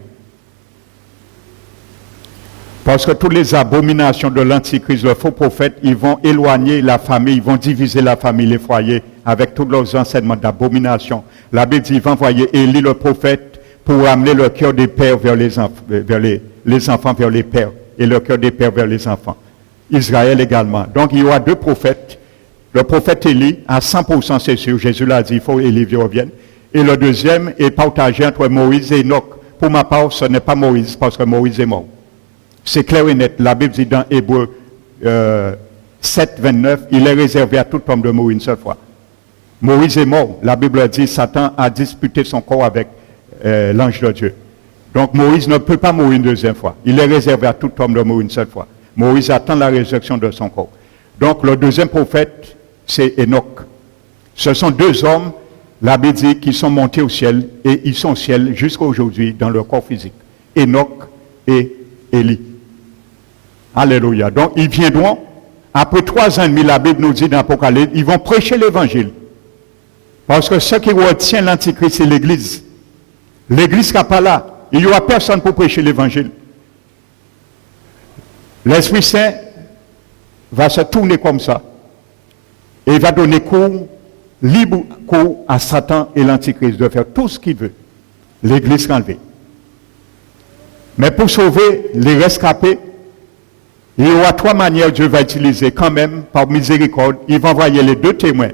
Parce que toutes les abominations de l'Antichrist, le faux prophète, ils vont éloigner la famille, ils vont diviser la famille, les foyers, avec tous leurs enseignements d'abomination. La Bible dit, ils vont envoyer Élie le prophète pour amener le cœur des pères vers les enfants vers les pères, et le cœur des pères vers les enfants. Israël également. Donc il y aura 2 prophètes. Le prophète Élie, à 100% c'est sûr, Jésus l'a dit, il faut Élie revienne. Et le deuxième est partagé entre Moïse et Enoch. Pour ma part, ce n'est pas Moïse, parce que Moïse est mort. C'est clair et net. La Bible dit dans Hébreux 7, 29, il est réservé à tout homme de mourir une seule fois. Moïse est mort. La Bible dit, Satan a disputé son corps avec l'ange de Dieu. Donc Moïse ne peut pas mourir une deuxième fois. Il est réservé à tout homme de mourir une seule fois. Moïse attend la résurrection de son corps. Donc le deuxième prophète, c'est Enoch. Ce sont 2 hommes, la Bible dit, qui sont montés au ciel, et ils sont au ciel jusqu'à aujourd'hui dans leur corps physique. Enoch et Élie. Alléluia. Donc ils viendront, après 3 ans et demi, la Bible nous dit dans l'Apocalypse, ils vont prêcher l'évangile. Parce que ce qui retient l'Antichrist, c'est l'Église. L'Église n'est pas là. Il n'y aura personne pour prêcher l'évangile. L'Esprit Saint va se tourner comme ça. Et il va donner libre cours à Satan et l'Antichrist de faire tout ce qu'il veut. L'Église sera enlevée. Mais pour sauver les rescapés, Il y aura trois manières que Dieu va utiliser quand même, par miséricorde. Il va envoyer les deux témoins.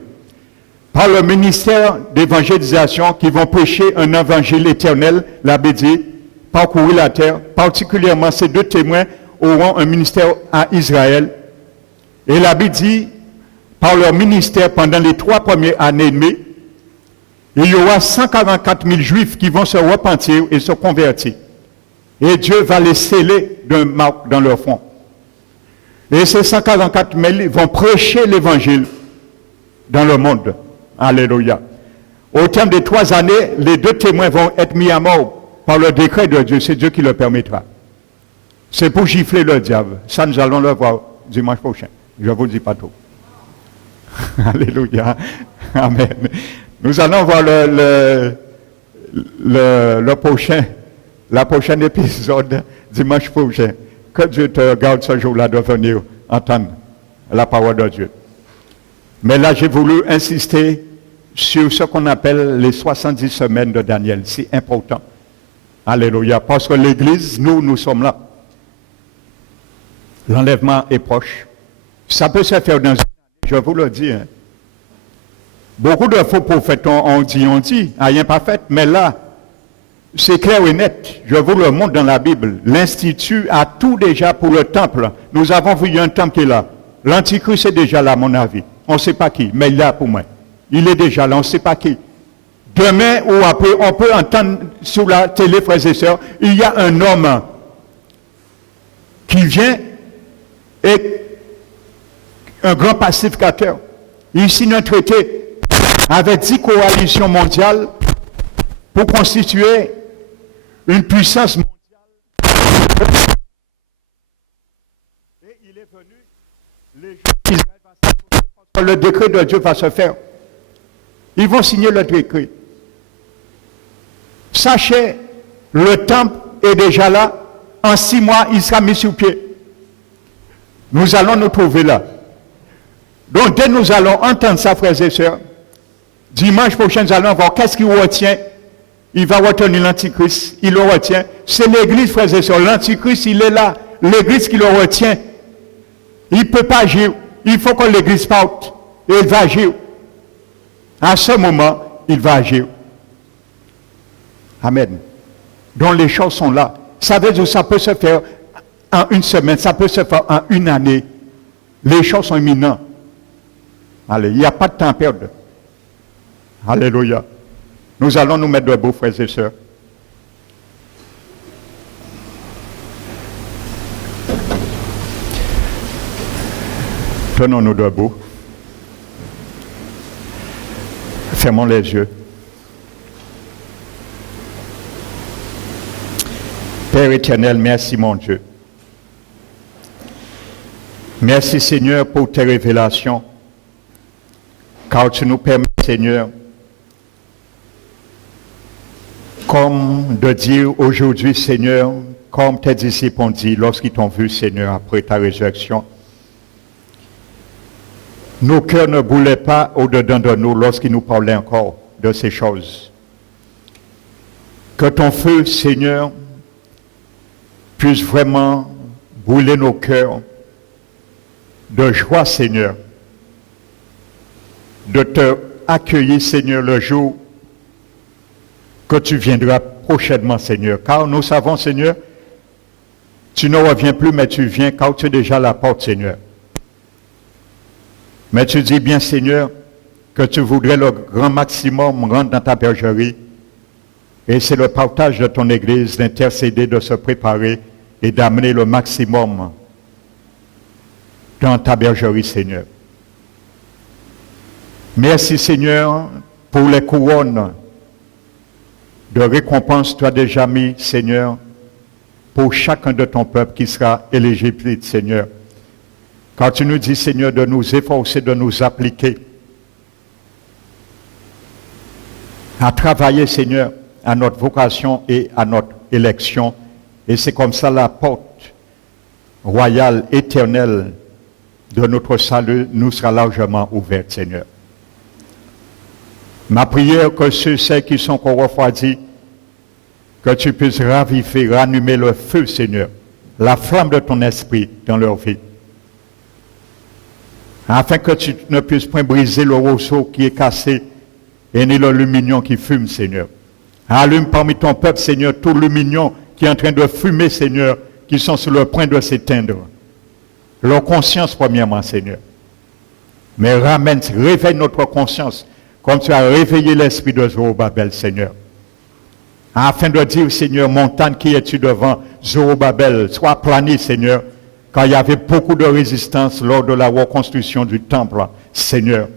Par le ministère d'évangélisation qui vont prêcher un évangile éternel, la Bible dit, parcourir la terre. Particulièrement, ces deux témoins auront un ministère à Israël. Et la Bible dit, par leur ministère, pendant les 3 premières années et demie, il y aura 144 000 juifs qui vont se repentir et se convertir. Et Dieu va les sceller d'un marque dans leur front. Et ces 144 000 vont prêcher l'évangile dans le monde. Alléluia. Au terme des 3 années, les deux témoins vont être mis à mort par le décret de Dieu. C'est Dieu qui le permettra. C'est pour gifler le diable. Ça, nous allons le voir dimanche prochain. Je ne vous le dis pas trop. Alléluia. Amen. Nous allons voir le prochain épisode dimanche prochain. Que Dieu te garde ce jour-là de venir entendre la parole de Dieu. Mais là, j'ai voulu insister sur ce qu'on appelle les 70 semaines de Daniel. C'est important. Alléluia. Parce que l'Église, nous sommes là. L'enlèvement est proche. Ça peut se faire dans une année, je vous le dis. Hein. Beaucoup de faux prophètes ont dit, rien pas fait, mais là, c'est clair et net. Je vous le montre dans la Bible. L'Institut a tout déjà pour le temple. Nous avons vu un temple qui est là. L'Antichrist est déjà là, à mon avis. On ne sait pas qui, mais il est là pour moi. Il est déjà là, on ne sait pas qui. Demain ou après, on peut entendre sur la télé, frères et sœurs, il y a un homme qui vient et un grand pacificateur. Il signe un traité avec 10 coalitions mondiales pour constituer une puissance mondiale. Et il est venu, les Juifs d'Israël vont s'associer parce que le décret de Dieu va se faire. Ils vont signer le décret. Sachez, le temple est déjà là. En 6 mois, il sera mis sur pied. Nous allons nous trouver là. Donc, dès nous allons entendre ça, frères et sœurs, dimanche prochain, nous allons voir qu'est-ce qu'il retient. Il va retenir l'Antichrist. Il le retient. C'est l'Église, frères et sœurs. L'Antichrist, il est là. L'Église qui le retient. Il ne peut pas agir. Il faut que l'Église parte. Et il va agir. À ce moment, il va agir. Amen. Donc les choses sont là. Ça veut dire que ça peut se faire en 1 semaine, ça peut se faire en 1 année. Les choses sont imminentes. Allez, il n'y a pas de temps à perdre. Alléluia. Nous allons nous mettre debout, frères et sœurs. Tenons-nous debout. Fermons les yeux. Père éternel, merci mon Dieu. Merci Seigneur pour tes révélations, car tu nous permets Seigneur, comme de dire aujourd'hui Seigneur, comme tes disciples ont dit lorsqu'ils t'ont vu Seigneur après ta résurrection, nos cœurs ne brûlaient pas au-dedans de nous lorsqu'ils nous parlaient encore de ces choses. Que ton feu Seigneur puisse vraiment brûler nos cœurs de joie, Seigneur, de te accueillir, Seigneur, le jour que tu viendras prochainement, Seigneur. Car nous savons, Seigneur, tu ne reviens plus, mais tu viens car tu es déjà à la porte, Seigneur. Mais tu dis bien, Seigneur, que tu voudrais le grand maximum rendre dans ta bergerie. Et c'est le partage de ton Église d'intercéder, de se préparer et d'amener le maximum dans ta bergerie, Seigneur. Merci, Seigneur, pour les couronnes de récompense que tu as déjà mis, Seigneur, pour chacun de ton peuple qui sera éligible, Seigneur. Quand tu nous dis, Seigneur, de nous efforcer, de nous appliquer à travailler, Seigneur, à notre vocation et à notre élection. Et c'est comme ça la porte royale, éternelle de notre salut nous sera largement ouverte, Seigneur. Ma prière que ceux qui sont encore refroidis, que tu puisses raviver, ranimer le feu, Seigneur, la flamme de ton esprit dans leur vie. Afin que tu ne puisses point briser le roseau qui est cassé et ni le lumignon qui fume, Seigneur. Allume parmi ton peuple, Seigneur, tout lumignon qui est en train de fumer, Seigneur, qui sont sur le point de s'éteindre. Leur conscience, premièrement, Seigneur. Mais réveille notre conscience, comme tu as réveillé l'esprit de Zorobabel, Seigneur. Afin de dire, Seigneur, montagne qui es-tu devant Zorobabel, sois aplanie, Seigneur, quand il y avait beaucoup de résistance lors de la reconstruction du temple, Seigneur.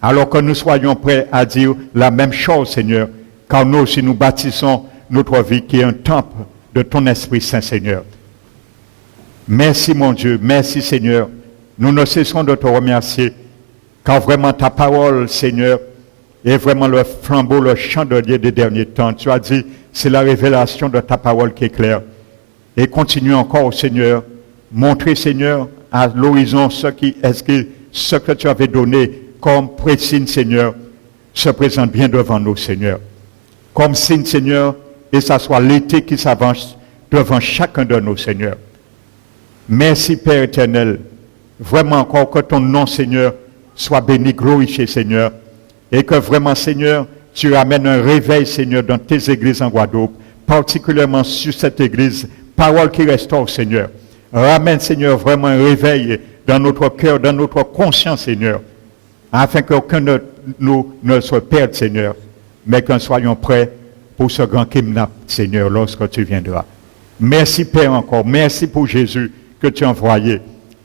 Alors que nous soyons prêts à dire la même chose, Seigneur, quand nous aussi nous bâtissons notre vie qui est un temple de ton Esprit Saint, Seigneur. Merci, mon Dieu, merci, Seigneur. Nous ne cessons de te remercier, car vraiment ta parole, Seigneur, est vraiment le flambeau, le chandelier des derniers temps. Tu as dit, c'est la révélation de ta parole qui est claire. Et continue encore, Seigneur, montrer, Seigneur, à l'horizon ce que tu avais donné comme présigne, Seigneur, se présente bien devant nous, Seigneur. Comme signe, Seigneur, et ça soit l'été qui s'avance devant chacun de nous, Seigneur. Merci, Père éternel. Vraiment encore que ton nom, Seigneur, soit béni, glorifié, Seigneur. Et que vraiment, Seigneur, tu amènes un réveil, Seigneur, dans tes églises en Guadeloupe, particulièrement sur cette église, parole qui restaure, Seigneur. Ramène, Seigneur, vraiment un réveil dans notre cœur, dans notre conscience, Seigneur, afin qu'aucun de nous ne se perde, Seigneur, mais que nous soyons prêts pour ce grand kidnap, Seigneur, lorsque tu viendras. Merci, Père, encore. Merci pour Jésus que tu as envoyé.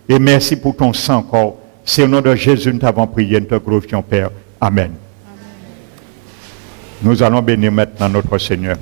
Et merci pour ton sang encore. C'est au nom de Jésus nous t'avons prié, nous te glorifions, Père. Amen. Nous allons bénir maintenant notre Seigneur.